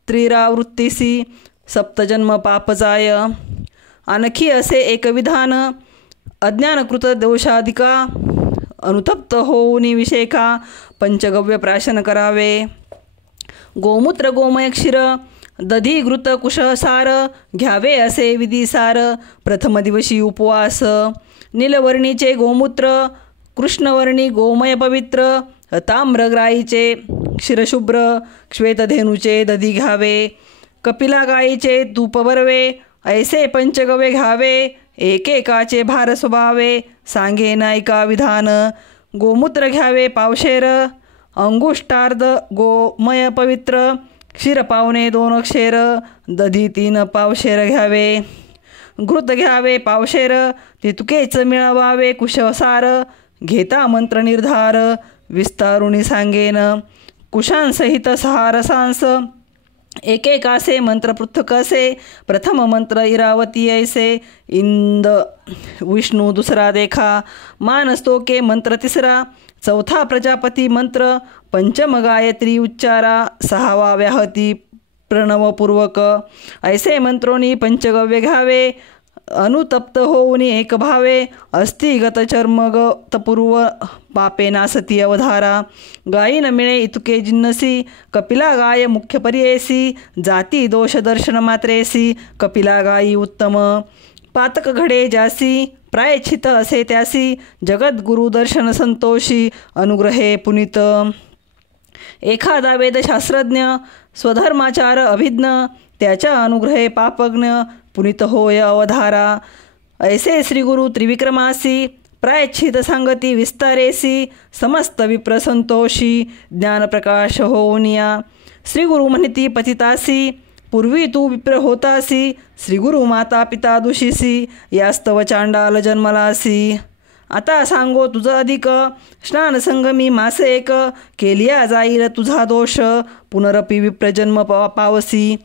त्रिरावृत्तीसी, 7 जन्म पाप जाय, आणखी असे एक विधान, अज्ञानकृत दोषाधिका, अनुतप्त होऊनी विषेका, पंचगव्य प्राशन करावे, गोमूत्र गोमय क्षीर, दधी घृत कुशसार, घ्यावे असे विधिसार, प्रथम दिवशी उपवास, नीलवर्णीचे गोमूत्र, कृष्णवर्णी गोमय पवित्र, ताम्रग्राईचे क्षीरशुभ्र, श्वेतधेनूचे दधी घ्यावे, कपिला गायीचे तूप बरवे, ऐसे पंचगव्य घ्यावे, एकेकाचे भार स्वभावे, सांगेन ऐका विधान, गोमूत्र घ्यावे पावशेर, अंगुष्टार्ध गोमय पवित्र, क्षीर पावणे 2 क्षेर, दधी 3 पावशेर घ्यावे, घृत घ्यावे पावशेर, तितकेच मिळवावे कुशसार, घेता मंत्र निर्धार विस्तारुणी सांगेन. कुशांसहित सहारसांस एकेकासे मंत्र पृथक असे. प्रथम मंत्र इरावती ऐसे इंद विष्णू दुसरा देखा. मानस्तोके मंत्र तिसरा. चौथा प्रजापती मंत्र. पंचम गायत्री उच्चारा. सहावा व्याहती प्रणवपूर्वक. ऐसे मंत्रोनी पंचगव्य घ्यावे. अनुतप्त होऊनी एक भावे. अस्थिगत चर्मगतपूर्व पापे नासती अवधारा. गायी न मिळे इतुके जिन्नसी. कपिला गाय मुख्य पर्येसी. जाती दोष दर्शन मात्रेसी. कपिला गायी उत्तम. पातक घडे जासी. प्रायश्चित असे त्यासी. जगद्गुरु दर्शन संतोषी. अनुग्रहे पुनित. एखादा वेदशास्त्रज्ञ स्वधर्माचार अभिज्ञ. त्याच्या अनुग्रहे पापज्ञ पुनित होय अवधारा. ऐसे श्रीगुरु त्रिविक्रमासी. प्रायश्चित सांगती विस्तारेसी. समस्त विप्र संतोषी. ज्ञानप्रकाश होऊनिया. श्रीगुरु म्हणती पतितासी. पूर्वी तू विप्र होतासी. श्रीगुरु माता पिता दुषीसी. यास्तव चांडाल जन्मलासी. आता सांगो तुझं अधिक. स्नान संगमी मास एक. केलिया जाईल तुझा दोष. पुनरपी विप्रजन्म पावसी.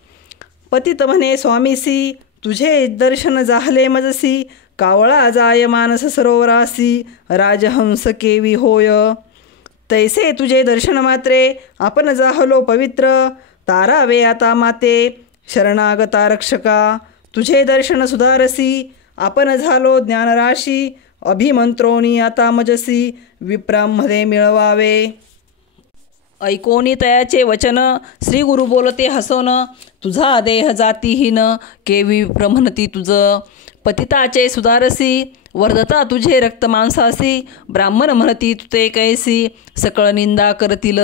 पतित म्हणे स्वामीसी. तुझे दर्शन जाहले मजसी. कावळा जाय मानस सरोवरासी. राजहंस केवी होय. तैसे तुझे दर्शन मात्रे. आपण जाहलो पवित्र. तारावे आता माते. शरणागता रक्षका. तुझे दर्शन सुधारसी. आपण झालो ज्ञानराशी. अभिमंत्रोनी आता मजसी. विप्रांमध्ये मिळवावे. ऐकोनी तयाचे वचन. श्री गुरु बोलते हसोन. तुझा देह जातीहीन. केवी विप्र म्हणती तुझ. पतिताचे सुधारसी. वर्धता तुझे रक्त मांसासी. ब्राह्मण म्हणती तुते कैसी. सकळ निंदा करतील.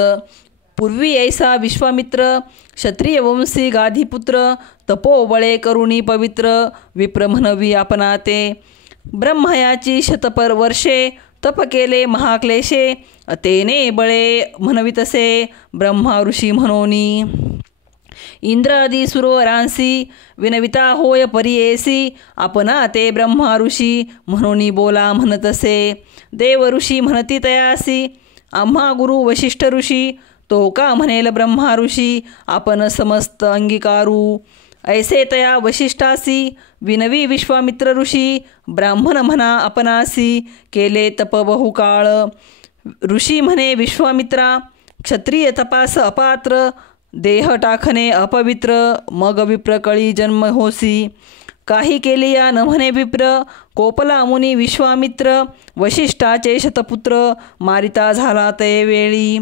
पूर्वी ऐसा विश्वामित्र. क्षत्रिय वंशी गाधीपुत्र. तपोबळे करुणी पवित्र. विप्र म्हणवी आपणा ते. ब्रह्मयाची शतपर वर्षे. तप केले महाक्लेशे. तेने बळे म्हणवितसे. ब्रह्मा ऋषी म्हणोनी. इंद्र आदी सुरवरांसी. विनविता होय परियेसी. आपणा ते ब्रह्मा ऋषी म्हणोनी बोला म्हणतसे. देव ऋषी म्हणती तयासी. आम्हा गुरु वशिष्ठ ऋषी. तो का म्हणेल ब्रह्मा ऋषी. आपण समस्त अंगीकारू. ऐसे तया वशिष्ठासी. विनवी विश्वामित्र ऋषी. ब्राह्मण म्हणा आपणासी. केले तप बहुकाळ. ऋषी म्हणे विश्वामित्रा. क्षत्रिय तपास अपात्र. देह टाकणे अपवित्र. मग विप्र कळी जन्म होसी. काही केले या न म्हणे विप्र. कोपला मुनी विश्वामित्र. वशिष्ठाचे शतपुत्र. मारिता झाला ते वेळी.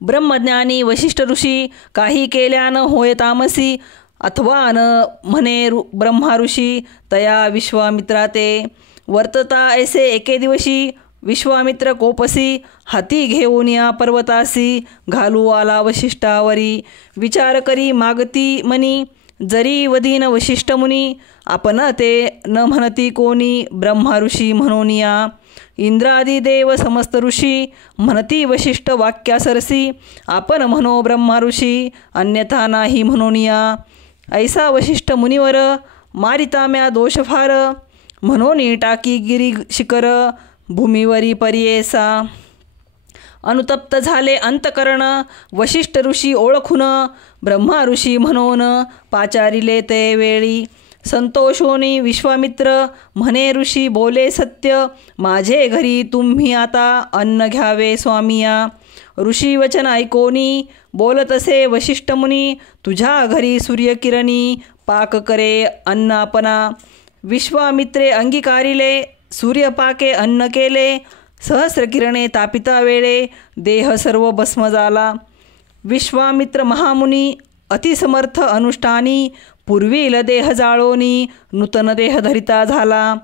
ब्रह्मज्ञानी वशिष्ठ ऋषी. काही केल्यान होय तामसी. अथवा न म्हणे ब्रह्मा ऋषी. तया विश्वामित्रा ते. वर्तता ऐसे एके दिवशी. विश्वामित्र कोपसी. हाती घेऊन या पर्वतासी. घालू आला वशिष्ठावरी. विचार करी मागती मनी. जरी वदीन वशिष्ठ मुनी. आपण ते न म्हणती कोणी. ब्रह्मा ऋषी म्हणून या. इंद्रादी देव समस्त ऋषी. म्हणती वशिष्ठ वाक्या सरसी. आपण म्हणो ब्रह्मा ऋषी. अन्यथा नाही म्हणून या. ऐसा वशिष्ठ मुनिवर. मारिता म्या दोष फार. म्हणून टाकी गिरी शिखर. भूमीवरी पर्येसा. अनुतप्त झाले अंतकरण. वशिष्ठ ऋषी ओळखून. ब्रह्मा ऋषी म्हणून पाचारिले ते वेळी. संतोषोनी विश्वामित्र. म्हणे ऋषी बोले सत्य. माझे घरी तुम्ही आता अन्न घ्यावे स्वामिया. ऋषी वचन ऐकोनी. बोलतसे वशिष्ठ मुनी. तुझ्या घरी सूर्यकिरणी. पाक करे अन्न आपणा. विश्वामित्रे अंगीकारिले. सूर्यपाके अन्न केले. सहस्रकिरणे तापिता वेळे. देह सर्व भस्म झाला. विश्वामित्र महामुनी. अतिसमर्थ अनुष्ठानी. पूर्वील देह जाळोनी. नूतन देह धरिता झाला.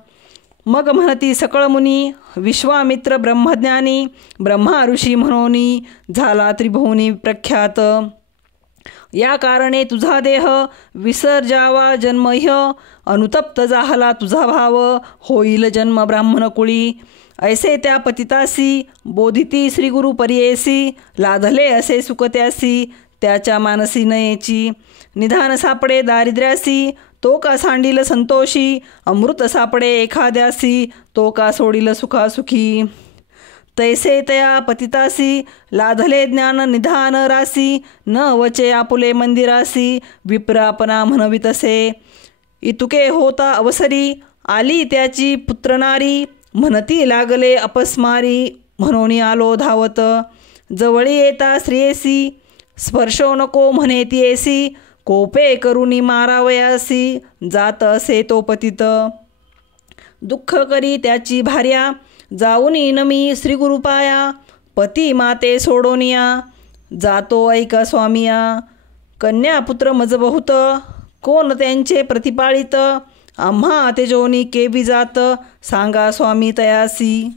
मग म्हणती सकळ मुनी. विश्वामित्र ब्रह्मज्ञानी. ब्रह्मा ऋषी म्हणोनी. झाला त्रिभुवनी प्रख्यात. या कारणे तुझा देह विसर्जावा जन्मह्य. अनुतप्त जाहला तुझा भाव. होईल जन्म ब्राह्मण कुळी. ऐसे त्या पतितासी. बोधिती श्रीगुरु पर्येसी. लाधले असे सुकत्यासी. त्याच्या मानसी नयेची. निधान सापडे दारिद्र्यासी. तो का सांडील संतोषी. अमृत सापडे एखाद्यासी. तो का सोडील सुखासुखी. तैसे तया पतितासी लाधले ज्ञान निधान रासी न वचे आपुले मंदिरासी विप्रापना म्हणवितसे. इतुके होता अवसरी आली त्याची पुत्रनारी म्हणती लागले अपस्मारी म्हणून आलो धावत. जवळी येता श्रेयसी स्पर्शो नको म्हणे तियेसी कोपे करुनी मारावयासी जात असे तो पतित. दुःख करी त्याची भार्या जाऊनी नमी श्रीगुरुपाया पती माते सोडोनिया जातो ऐका स्वामिया. कन्या पुत्र मज बहुत कोण त्यांचे प्रतिपाळित आम्हा तेजोनी केवी जात सांगा स्वामी तयासी.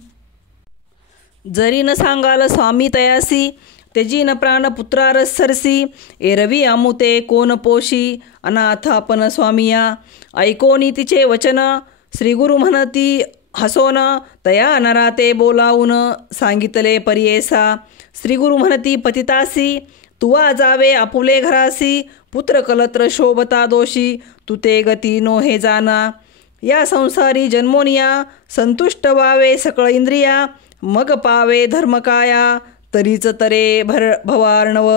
जरी न सांगाल स्वामी तयासी तेजी न प्राण पुत्रारस सरसी एरवी आमुते कोण पोशी अनाथ आपण स्वामिया. ऐकोनी तिचे वचन श्रीगुरु म्हणती हसोन तया नराते बोलावून सांगितले परियेसा. श्रीगुरु म्हणती पतितासी तुवा जावे आपुले घरासी पुत्र कलत्र शोभता दोषी तू ते गती नो हे जाना. या संसारी जन्मोनिया संतुष्ट व्हावे सकळ इंद्रिया मग पावे धर्मकाया तरीच तरे भवार्णव.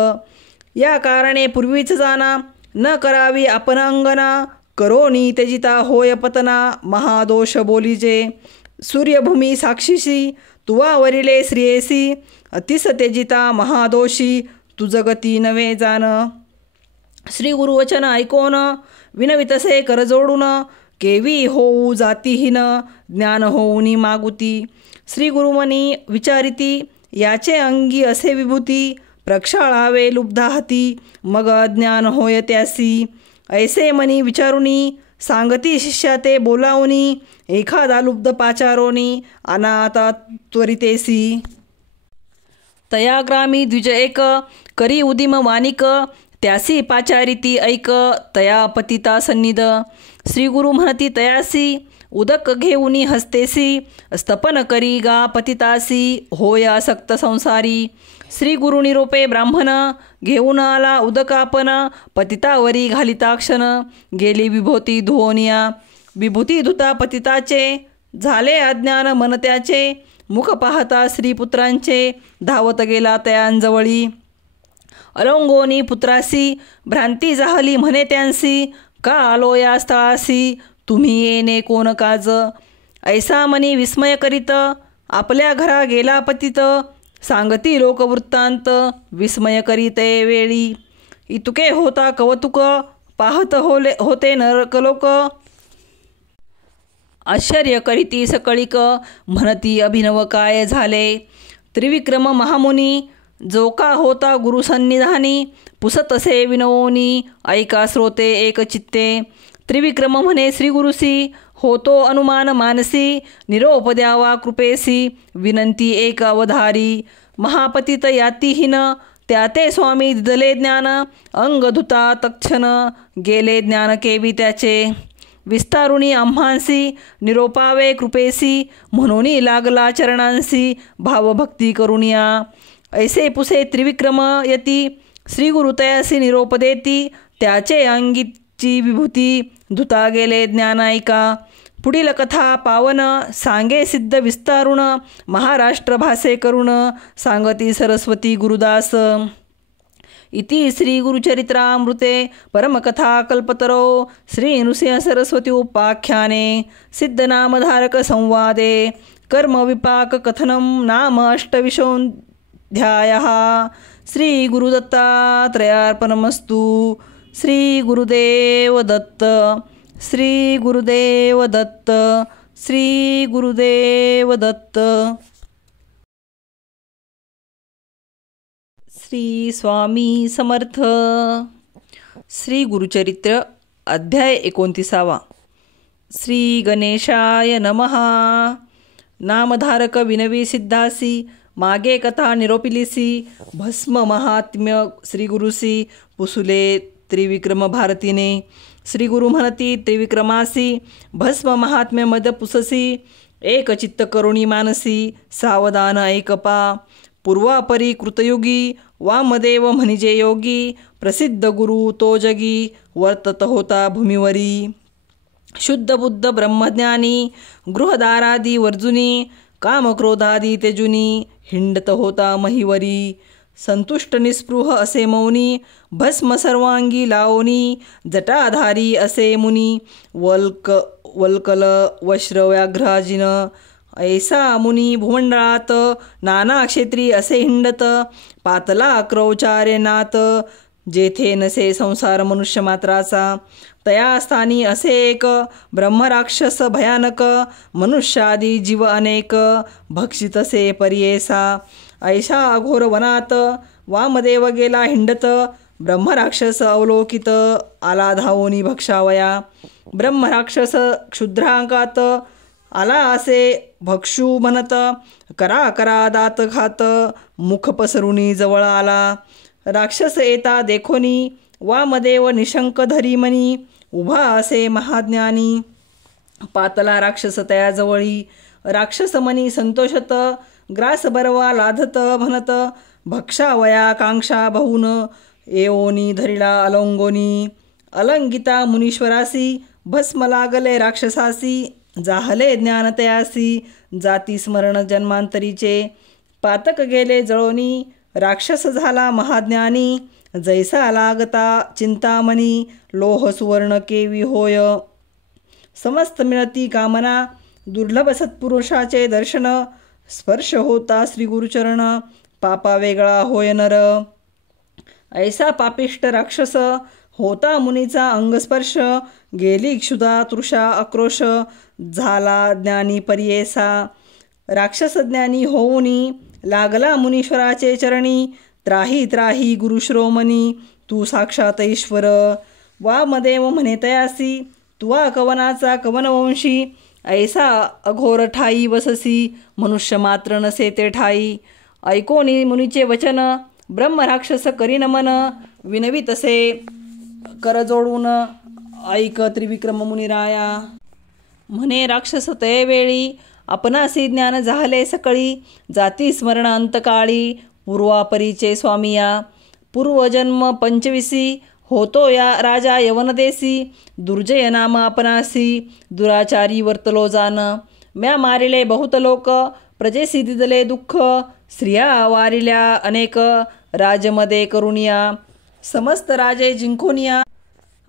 या कारणे पूर्वीच जाना न करावी आपण अंगना करोनी त्यजिता होय पतना महादोष बोलीजे. सूर्यभूमी साक्षीशी तुवा वरिले श्रियेसी अतिस त्यजिता महादोषी तु जगती नवे जान. श्री गुरुवचन ऐकोन विनवितसे कर जोडून केवी होऊ जातीहीन ज्ञान होऊनी मागुती. श्री गुरुमनी विचारिती याचे अंगी असे विभूती प्रक्षाळावे लुब्धाहती मग अज्ञान होय त्यासी. ऐसे मनी विचारुनी सांगती शिष्या ते बोलावनी एखादा लुब्ध पाचारोनी अनाथा त्वरितेसी. तया ग्रामी द्विज एक करी उदिम वानिक त्यासी पाचारिती ऐक तया पतिता सन्निध. श्री गुरु म्हणती तयासी उदक घेऊनी हस्तेसी स्तपन करी गा पतितासी होय आसक्त संसारी. श्री गुरु निरोपे ब्राह्मण घेऊन आला उदकापन पतितावरी घालिताक्षण गेली विभूती धुओनिया. विभूती धुता पतिताचे झाले अज्ञान मन त्याचे मुख पाहता श्रीपुत्रांचे धावत गेला तयांजवळी. अलंगोनी पुत्रासी भ्रांती जाहली म्हणे त्यांसी का आलो या स्थळासी तुम्ही येणे कोण काज. ऐसा मनी विस्मय करीत आपल्या घरा गेला पतित सांगती लोकवृत्तांत विस्मय करीते वेळी. इतुके होता कौतुक पाहत होते नरकलोक आश्चर्य करीती सकळिक म्हणती अभिनव काय झाले. त्रिविक्रम महामुनी जो का होता गुरुसन्निधानी पुसतसे विनवोनी ऐका श्रोते एक चित्ते. त्रिविक्रम म्हणे श्रीगुरुसी होतो अनुमान मानसी निरोप द्यावा कृपेसी विनंती एक अवधारी. महापतित यातीहीन त्याते स्वामी दिदले ज्ञान अंग धुता तक्षण गेले ज्ञान केवी त्याचे. विस्तारुणी आम्हांसी निरोपावे कृपेसी म्हणून लागला चरणांसी भावभक्ती करुनिया. ऐसे पुसे त्रिविक्रम यती श्रीगुरु तयासी निरोप देती त्याचे अंगीची विभूती धुता गेले ज्ञानायिका. पुढील कथा पावन सांगे सिद्ध विस्तारुण महाराष्ट्र भासे करुण सांगती सरस्वती गुरुदास. इति श्री गुरुचरित्रामृते परमकथा कल्पतरो श्री नृसिंह सरस्वती उपाख्याने सिद्धनामधारक संवादे कर्म विपाक कथनं नाम अष्टविंशोऽध्यायः. श्री गुरुदत्तात्रयार्पणमस्तु. श्री गुरुदेव दत्त. श्री गुरुदेव दत्त. श्री गुरुदेव दत्त. श्री स्वामी समर्थ. श्री गुरुचरित्र अध्याय 29. श्री गणेशाय नमः. नामधारक विनवी सिद्धासी मागे कथा निरोपिलीसी भस्म महात्म्य श्रीगुरुसी पुसुले त्रिविक्रम भारतीने. श्रीगुरु म्हणती त्रिविक्रमासी भस्म महात्म्य मद पुससी एक चित्त करुणी मानसी सावधान ऐकपा. पूर्वापरी कृतयुगी वामदेव म्हणजे योगी प्रसिद्ध गुरु तो जगी वर्तत होता भूमीवरी. शुद्ध बुद्ध ब्रह्मज्ञानी गृहदारादी वर्जुनी कामक्रोधादी तेजुनी हिंडत होता महिवरी. संतुष्ट निस्पृह असे मौनी भस्म सर्वांगी लावणी. जटाधारी असे मुनी वल्कल वश्र व्याघ्राजिन. ऐसा मुनी भूमंडळात नाना क्षेत्री असे हिंडत. पातला क्रौचार्यनाथ जेथे नसे संसार मनुष्य मात्राचा. तया स्थानी असे एक ब्रह्मराक्षस भयानक. मनुष्यादी जीव अनेक भक्षितसे पर्येसा. ऐशा अघोर वनात वामदेव गेला हिंडत. ब्रह्मराक्षस अवलोकित आला धावोनी भक्षावया. ब्रह्मराक्षस क्षुद्रांकात आला असे भक्षू म्हणत. करा करा दात घात मुख पसरुनी जवळ आला. राक्षस येता देखोनी वामदेव निशंक धरी मनी. उभा असे महाज्ञानी पातला राक्षस तया जवळी. राक्षस मनी संतोषत ग्रास बरवा लाधत म्हणत. भक्षावया कांक्षा बहुन येओनी धरिला अलंगोनी. अलंगिता मुनीश्वरासी भस्म लागले राक्षसासी. जाहले ज्ञान तयासी जाती स्मरण जन्मांतरीचे. पातक गेले जळोनी राक्षस झाला महाज्ञानी. जैसा लागता चिंतामणी लोह सुवर्ण केवी होय. समस्त मिळती कामना दुर्लभ सत्पुरुषाचे दर्शन. स्पर्श होता श्री गुरुचरण पापा वेगळा होय नर. ऐसा पापिष्ट राक्षस होता मुनीचा अंगस्पर्श. गेली क्षुधा तृषा आक्रोश झाला ज्ञानी पर्येसा. राक्षस ज्ञानी होऊनी लागला मुनीश्वराचे चरणी. त्राही त्राही गुरुश्रोमणी तू साक्षात ईश्वर. वामदेव म्हणे तयासी तुवा कवनाचा कवनवंशी. ऐसा अघोर ठाई वससी मनुष्य मात्र नसे ते ठाई. ऐकोनी मुनीचे वचन ब्रह्मराक्षस करी नमन. विनवी तसे कर जोडून ऐक त्रिविक्रम मुनिराया. म्हणे राक्षस तयवेळी आपणासी ज्ञान झाले सकळी. जाती स्मरण अंतकाळी पूर्वापरीचे स्वामिया. पूर्वजन्म 25 होतो या राजा यवनदेसी. दुर्जय नाम आपणासी दुराचारी वर्तलो जान. म्या मारिले बहुत लोक प्रजेसी दिदले दुःख. स्त्रिया वारिल्या अनेक राजमध्ये करुणिया. समस्त राजे जिंकोनिया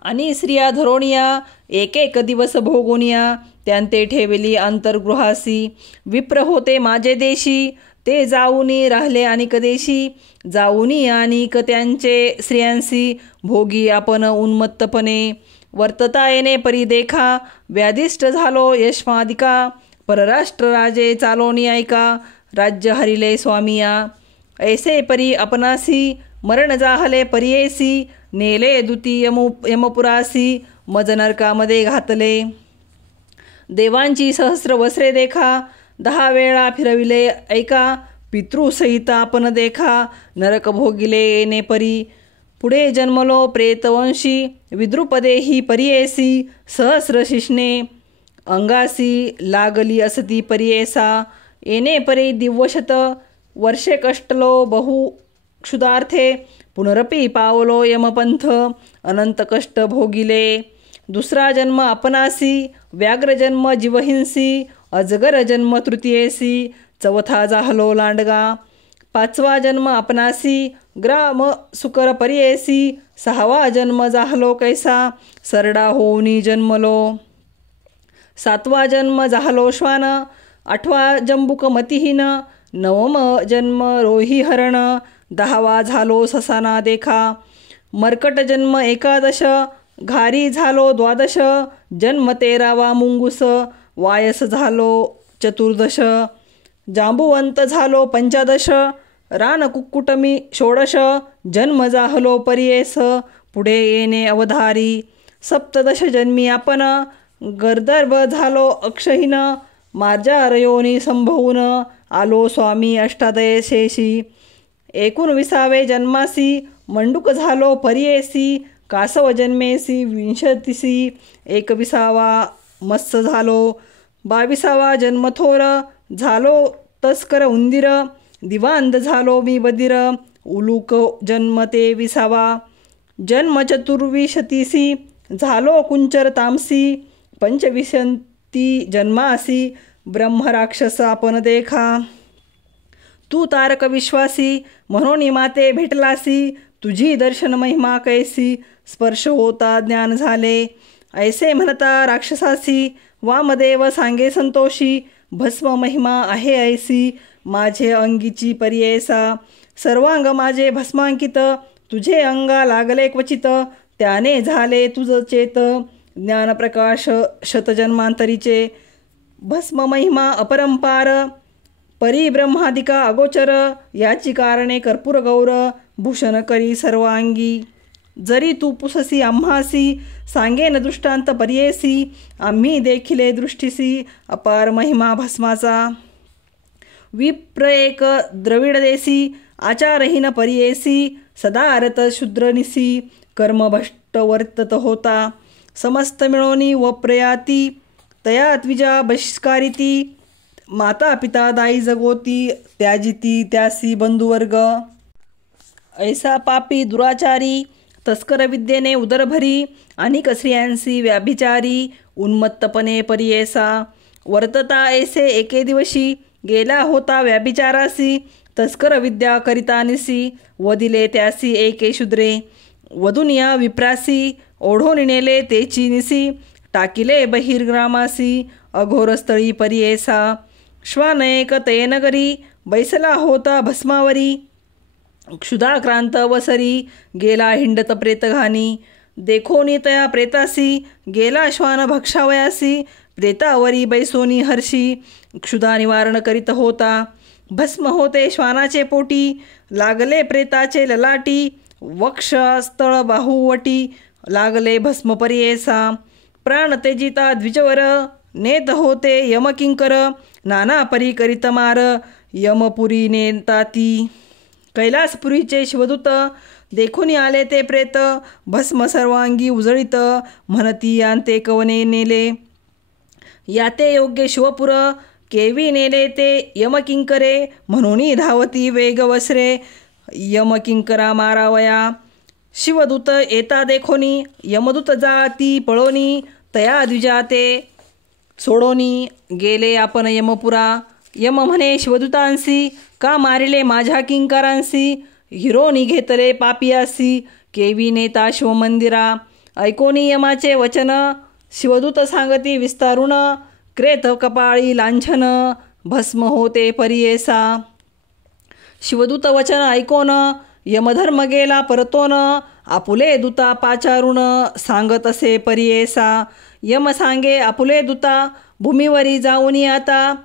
आणि स्त्रिया धरोनिया. एक एक दिवस भोगोनिया त्यांते ठेवली अंतर्गृहासी. विप्र होते माझे देशी ते जाऊनी राहिले अनिक देशी. जाऊनी अनिक त्यांचे स्त्रियांसी भोगी आपण उन्मत्तपणे. वर्तता येणे परी देखा व्याधिष्ट झालो यशमादिका. परराष्ट्र राजे चालोनी ऐका राज्य हरिले स्वामिया. ऐसे परी आपणासी मरण जाहले पर्येसी. नेले दुती यमपुरासी मज नरकामध्ये घातले. देवांची सहस्र वस्त्रे देखा 10 वेळा फिरविले ऐका. पितृसहित आपण देखा नरक भोगिले येणे परी. पुढे जन्मलो प्रेतवंशी विद्रुपदेही पर्येसी. सहस्र शिष्णे अंगासी लागली असती पर्येसा. येणे परी दिव्यशत वर्षे कष्टलो बहु क्षुधार्थे. पुनरपी पावलो यमपंथ अनंत कष्ट भोगिले. दुसरा जन्म आपणासी व्याघ्रजन्म जीवहिंसी. अजगर जन्म तृतीयेसी चौथा जाहलो लांडगा. 5वा जन्म आपणासी ग्राम सुकर पर्येसी. 6वा जन्म जाहलो कैसा सरडा होऊनी जन्मलो. 7वा जन्म जाहलो श्वान. 8वा जंबुक मतिहीन. 9व जन्म रोही हरण. 10वा झालो ससाना देखा. मर्कट जन्म 11. घारी झालो 12. जन्म 13वा मुंगूस. वायस झालो 14. जांबुवंत झालो 15. रान कुक्कुटमी 16. जन्म जाहलो पर्येस पुढे येणे अवधारी. 17 जन्मी आपण गर्दर्भ झालो अक्षहीन. मार्जार योनी संभवून आलो स्वामी अष्टादशेशी. 19वे जन्मासी मंडूक झालो पर्येसी. कासव जन्मेसी 20सी. 21वा मत्स्य झालो. 22वा जन्मथोर झालो तस्कर उंदीर. दिवांद झालो मी बधीर. उलूक जन्म 23वा. जन्म 24सी झालो कुंचर तामसी. 25 जन्मासी ब्रह्मराक्षस आपण देखा. तू तारक विश्वासी म्हणून माते भेटलासी. तुझी दर्शन महिमा कैसी स्पर्श होता ज्ञान झाले. ऐसे म्हणता राक्षसासी वामदेव सांगे संतोषी. भस्म महिमा आहे ऐसी माझे अंगीची पर्येसा. सर्वांग माझे भस्मांकित तुझे अंगा लागले क्वचित. त्याने झाले तुझ चेत ज्ञानप्रकाश शतजन्मांतरीचे. भस्म महिमा अपरंपार परिब्रह्मादिका अगोचर. याची कारणे कर्पूर गौर भूषण करी सर्वांगी. जरी तू पुससी आम्हासी सांगेन दृष्टांत पर्येसी. आम्ही देखिले दृष्टीसी अपार महिमा भस्माचा. विप्र एक द्रविड देसी आचारहीन पर्येसी. सदारत शूद्रनिसी कर्मभ्रष्ट वर्तत होता. समस्त मिळोनी व प्रयाती तया द्विजा बहिष्कारिती. माता पिता दाई जगोती त्याजिती त्यासी बंधुवर्ग. ऐसा पापी दुराचारी तस्कर विद्येने उदरभरी. अनिक स्त्रियांसी व्याभिचारी उन्मत्तपणे पर्येसा. वर्तता ऐसे एके दिवशी गेला होता व्याभिचारासी. तस्कर विद्या करिता निसी वदिले त्यासी एके शूद्रे. वधुनिया विप्रासी ओढून नेले तेची निसी. टाकिले बहिर्ग्रामासी अघोरस्थळी पर्येसा. श्वानयक तयनगरी बैसला होता भस्मावरी. क्षुधाक्रांत वसरी गेला हिंडत प्रेतघानी. देखोनी तया प्रेतासी गेला श्वान भक्षावयासी. प्रेतावरी बैसोनी हर्षी क्षुधा निवारण करीत होता. भस्म होते श्वानाचे पोटी लागले प्रेताचे ललाटी. वक्ष स्थळ बाहुवटी लागले भस्म पर्येसा. प्राण तेजिता द्विजवर नेत होते यमकिंकर. नाना परी करीत मार यमपुरी नेताती. कैलासपुरीचे शिवदूत देखून आले ते प्रेत. भस्म सर्वांगी उजळीत म्हणती यांते कवने नेले. याते योग्य शिवपुर केवी नेले ते यमकिंकरे. म्हणून धावती वेगवसरे यमकिंकरा मारावया. शिवदूत येता देखोनी यमदूत जाती पळोनी. तया द्विजाते सोडोनी गेले आपण यमपुरा. यम म्हणे शिवदूतांसी का मारिले माझ्या किंकरांसी. हिरोनी घेतले पापियासी केवी नेता शिवमंदिरा. ऐकोनी यमाचे वचन शिवदूत सांगती विस्तारुण. क्रेत कपाळी लांछन भस्म होते पर्येसा. शिवदूत वचन ऐकोन यमधर्म गेला परतोन. आपुले दूता पाचारुण सांगत असे पर्येसा. यम सांगे आपुले दूता भूमीवरी जाऊनी आता.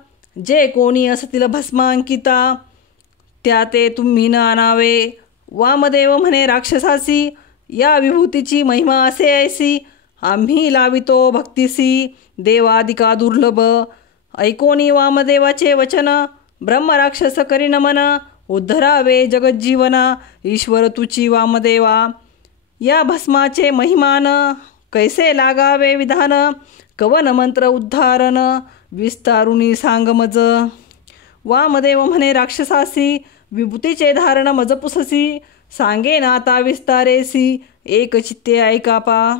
जे कोणी असतील भस्मांकिता त्या ते तुम्ही न आणावे. वामदेव म्हणे राक्षसासी या विभूतीची महिमा असे ऐसी. आम्ही लावितो भक्तीसी देवादिका दुर्लभ. ऐकोनी वामदेवाचे वचन ब्रह्मराक्षस करी नमन. उद्धरावे जगज्जीवना ईश्वर तुची वामदेवा. या भस्माचे महिमान कैसे लागावे विधान. कवन मंत्र उद्धारण विस्तारुनी सांग मज. वामदेव म्हणे राक्षसासी विभूतीचे धारण मज पुससी. सांगे नाता विस्तारेसी एक चित्ते ऐकापा.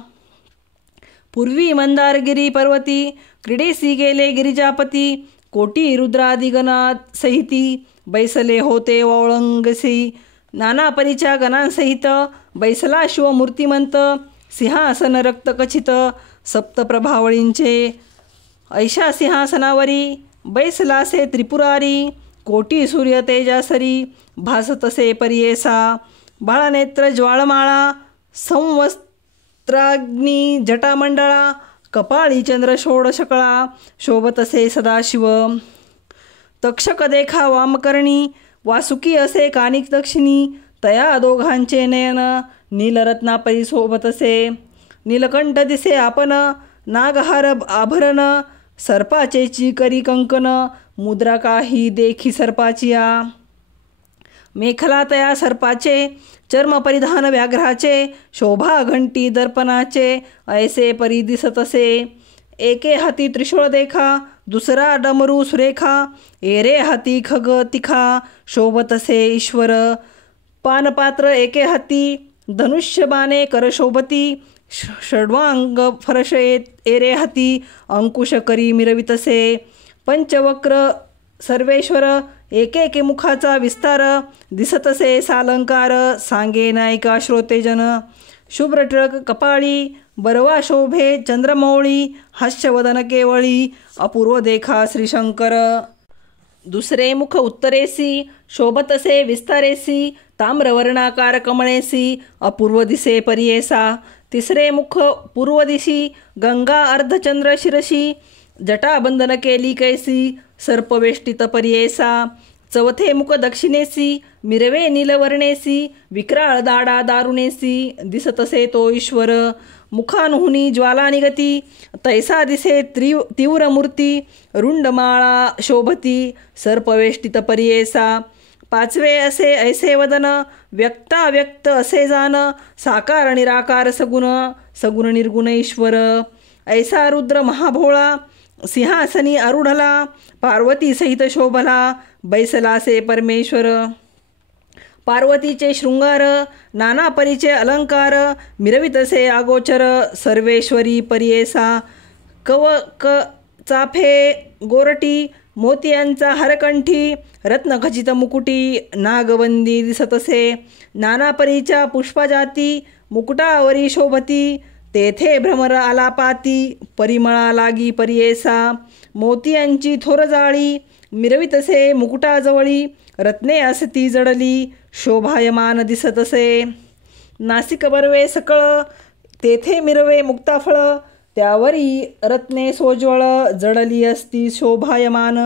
पूर्वी मंदारगिरी पर्वती क्रीडेसी गेले गिरिजापती. कोटी रुद्रादिगणात सहिती बैसले होते वळंगसी. नाना परीच्या गणांसहित बैसला शिवमूर्तिमंत. सिंहासन रक्तकचित सप्तप्रभावळींचे. ऐशा सिंहासनावरी बैसलासे त्रिपुरारी. कोटी सूर्य तेजासरी भासतसे पर्येसा. बाळनेत्र ज्वाळमाळा संवस्त्राग्नी जटामंडळा. कपाळी चंद्र षोडशकळा शोभतसे सदाशिव. तक्षक देखा वामकर्णी वासुकी असे कानिक दक्षिणी. तया दोघांचे नयन नीलरत्नापरी शोभतसे. नीलकंठ दिसे आपण नागहार आभरण. सर्पाचे चिकरी कंकण मुद्रा काही देखी सर्पाचिया. मेखला तया सर्पाचे चर्म परिधान व्याघ्राचे. शोभा घंटी दर्पणाचे ऐसे परी दिसतसे. एके हाती त्रिशूळ देखा दुसरा डमरू सुरेखा. एरे हाती खग तिखा शोभतसे ईश्वर. पानपात्र एके हाती धनुष्य बाणे कर शोभती. षड्वांग फरश एरे हाती अंकुश करी मिरवितसे. पंचवक्र सर्वेश्वर एकेके मुखाचा विस्तार दिसतसे सालंकार सांगे नायका श्रोतेजन शुभ्र टिळक कपाळी बरवा शोभे चंद्रमौळी हास्यवदन केवळी अपूर्व देखा श्रीशंकर दुसरे मुख उत्तरेसी शोभतसे विस्तारेसी ताम्रवर्णाकार कमळेसी अपूर्व दिसे परियेसा तिसरे मुख पूर्व दिशी गंगा अर्धचंद्र शिरशी जटाबंधन केली कैसी सर्पवेष्टित परियेसा चौथे मुख दक्षिणेसी मिरवे नीलवर्णेसी विक्राळ दाडा दारुणेसी दिसतसे तो ईश्वर मुखानुहुनी ज्वाला निगती तैसा दिसे तीव्र मूर्ती रुंडमाळा शोभती सर्पवेष्टित परियेसा पाचवे असे ऐसे वदन व्यक्ताव्यक्त असे जान साकार निराकार सगुण सगुण निर्गुण ईश्वर ऐसा रुद्र महाभोळा सिंहासनी आरूढला पार्वती सहित शोभला बैसलासे परमेश्वर पार्वतीचे शृंगार नाना परीचे अलंकार मिरवितसे आगोचर सर्वेश्वरी परियेसा कवक चाफे गोरटी मोतियांचा हरकंठी रत्नखचित मुकुटी नागवंदी दिसतसे नाना परीच्या पुष्पजाती मुकुटावरी शोभती तेथे भ्रमर आलापाती परिमळा लागी परियेसा मोतियांची थोर जाळी मिरवितसे मुकुटाजवळी रत्ने असती जडली शोभायमान दिसतसे नासिक बर्वे सकळ तेथे मिरवे मुक्ताफळ त्यावरी रत्ने सोज्वळ जडली असती शोभायमान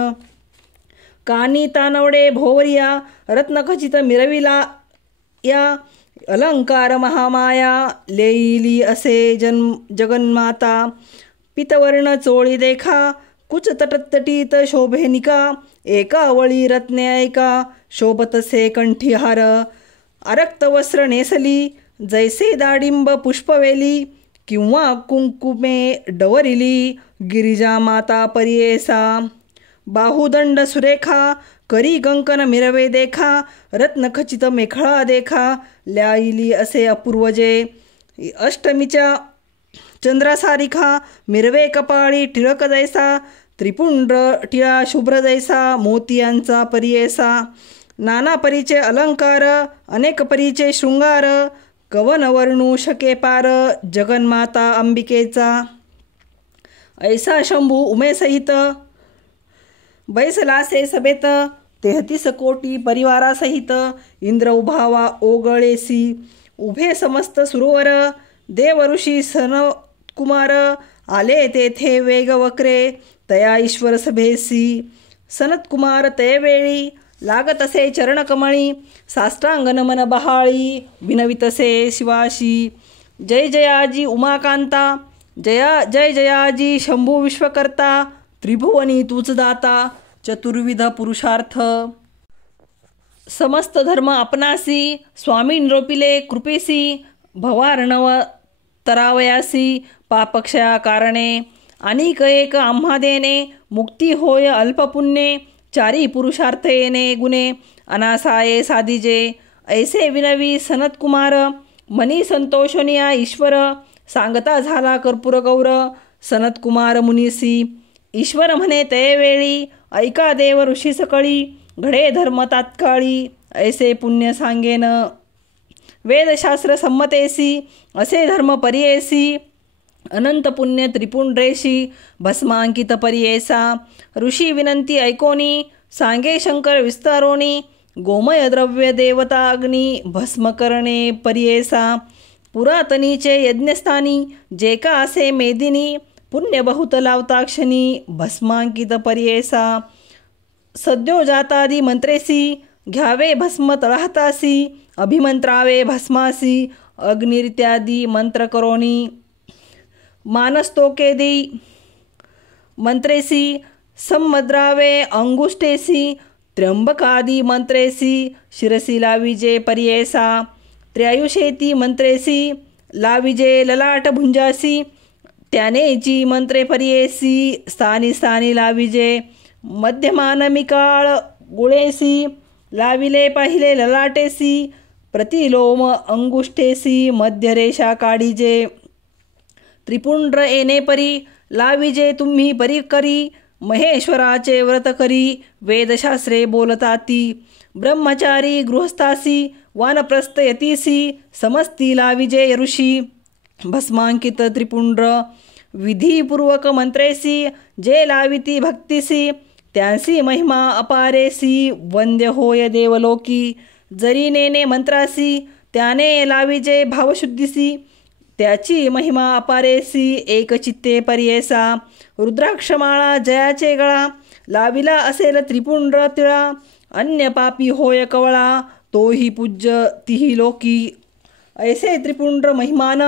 कानी तानवडे भोवरिया रत्नखचित मिरविला या अलंकार महामाया लेईली असे जगन्माता पितवर्ण चोळी देखा कुच तटतटीत शोभेनिका एकावळी रत्ने ऐका शोभतसे कंठीहार अरक्त वस्त्र नेसली जैसे दाडिंब पुष्पवेली किंवा कुंकुमे डवरिली गिरिजा माता परियेसा बाहुदंड सुरेखा करी कंकन मिरवे देखा रत्नखचित मेखळा देखा ल्याईली असे अपूर्वजे अष्टमीच्या चंद्रासारिखा मिरवे कपाळी टिळक जैसा त्रिपुंड टिळा शुभ्र जैसा मोतियांचा परियेसा नाना परीचे अलंकार अनेक परीचे शृंगार कवन वर्णू शके पार जगन्माता अंबिकेचा ऐसा शंभू उमेसहित बैसलासे सभेत 33 कोटी परिवारासहित इंद्र उभावा ओगळेसी उभे समस्त सुरोवर देव ऋषी सनत्कुमार आले तेथे वेगवक्रे तया ईश्वर सभेसी सनत्कुमार तयवेळी लागतसे चरणकमळी साष्टांग नमन बहाळी विनवितसे शिवाशी जय जयाजी उमाकांता जय जयाजी शंभू विश्वकर्ता त्रिभुवनी तूच दाता चतुर्विध पुरुषार्थ समस्त धर्म आपणासी स्वामी निरोपिले कृपेसी भवार्णव तरावयासी पापक्षया कारणे अनिक एक आम्हा देणे मुक्ती होय अल्पपुण्ये चारी पुरुषार्थ येणे गुणे अनासाये साधिजे ऐसे विनवी सनत्कुमार मनी संतोषनिया ईश्वर सांगता झाला कर्पूर गौर सनत्कुमार मुनीसी ईश्वर म्हणे तयवेळी ऐका देव ऋषी सकळी घडे धर्म तात्काळी ऐसे पुण्य सांगेन वेदशास्त्र संमतेसी असे धर्म परियेसी अनंत पुण्य त्रिपुंड्रेशी भस्मांकित परियेसा ऋषी विनंती ऐकोनी सांगे शंकर विस्तारोनी गोमय द्रव्य देवता अग्नी भस्म करणे परियेसा पुरातनीचे यज्ञस्थानी जे का असे मेदिनी पुण्य बहुत लावताक्षणी भस्मांकित परियेसा सद्योजातादी मंत्रेसी घ्यावे भस्म तळहातासी अभिमंत्रावे भस्मासी अग्निरित्यादी मंत्र करोनी मानस्तोके देई मंत्रेसी संमद्रावे अंगुष्ठेसी त्र्यंबकादी मंत्रेसी शिरसी लाविजे परियेसा त्र्यायुषेती मंत्रेसी लाविजे ललाट भुंजासी त्यानेची मंत्रे परियेसी स्थानी स्थानी लाविजे मध्यमानमिकाळ गुळेसी लाविले पाहिले ललाटेसी प्रतिलोम अंगुष्ठेसी मध्यरेषा काढीजे त्रिपुंड्र येणे परी लाविजे तुम्ही परिकरी महेश्वराचे व्रत करी वेदशास्त्रे बोलताती. ब्रह्मचारी गृहस्थासी वानप्रस्थ यतीसी समस्तीला विजय ऋषी. भस्मांकित त्रिपुंड्र विधीपूर्वक मंत्रेसी जे लाविती भक्तिसी. त्यांसी महिमा अपारेसी वंद्य होय देवलोकी. जरी नेने मंत्रासी त्याने लाविजे भावशुद्धीसी. त्याची महिमा अपारेसी एकचित्ते पर्येसा. रुद्राक्षमाळा जयाचे गळा लाविला असेल त्रिपुंड्र तिळा. अन्य पापी होय कवळा तोही पूज्य तिही लोकी. ऐसे त्रिपुंड्र महिमान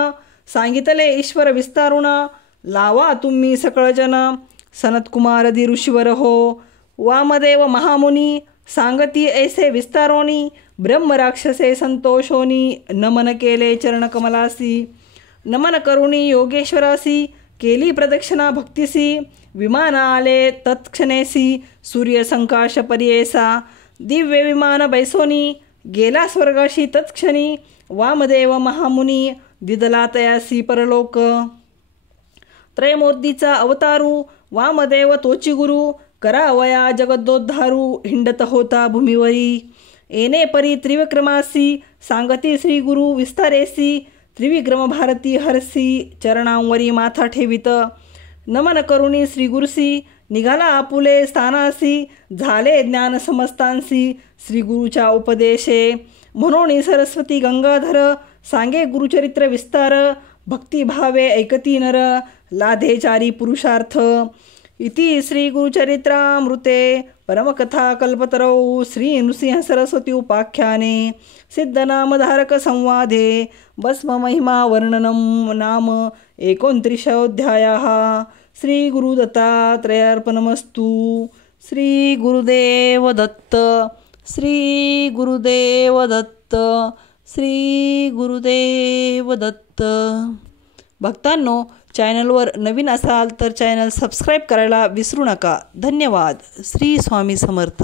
सांगितले ईश्वर विस्तारुण. लावा तुम्ही सकळ जन सनतकुमारदी ऋषीवर हो. वामदेव महामुनी सांगती ऐसे विस्तारोनी. ब्रह्मराक्षसे संतोषोनी नमन केले चरणकमलासी. नमन करुणी योगेश्वरासी केली प्रदक्षिणा भक्तिसी. विमान आले तत्क्षणेसी सूर्यसंकाश पर्येसा. दिव्य विमान बैसोनी गेला स्वर्गाशी तत्क्षणी. वामदेव महामुनी दिदला तयासी परलोक. त्रयमूर्तीचा अवतारू वामदेव तोची गुरु. करावया जगदोद्धारू हिंडत होता भूमीवरी. येणे परी त्रिविक्रमासी सांगती श्री गुरु विस्तारेसी. त्रिविक्रम भारती हरसी चरणांवरी माथा ठेवित. नमन करुणी श्री गुरुसी निघाला आपुले स्थानासी. झाले ज्ञान समस्तांसी श्री गुरुच्या उपदेशे. म्हणून सरस्वती गंगाधर सांगे गुरुचरित्र विस्तार. भक्तिभावे ऐकती नर लाधेचारी पुरुषार्थ. इति श्री गुरुचरित्रामृते परमकथा कल्पतरौ श्री नृसिंह सरस्वती उपाख्याने सिद्धनामधारक संवादे भस्म महिमा वर्णनम नाम 29 श्री गुरुदत्तात्रयार्पणमस्तु. श्री गुरुदेव दत्त. श्री गुरुदेव दत्त. श्री गुरुदेव दत्त. भक्तांनो, चॅनलवर नवीन असाल तर चॅनल सबस्क्राईब करायला विसरू नका. धन्यवाद. श्री स्वामी समर्थ.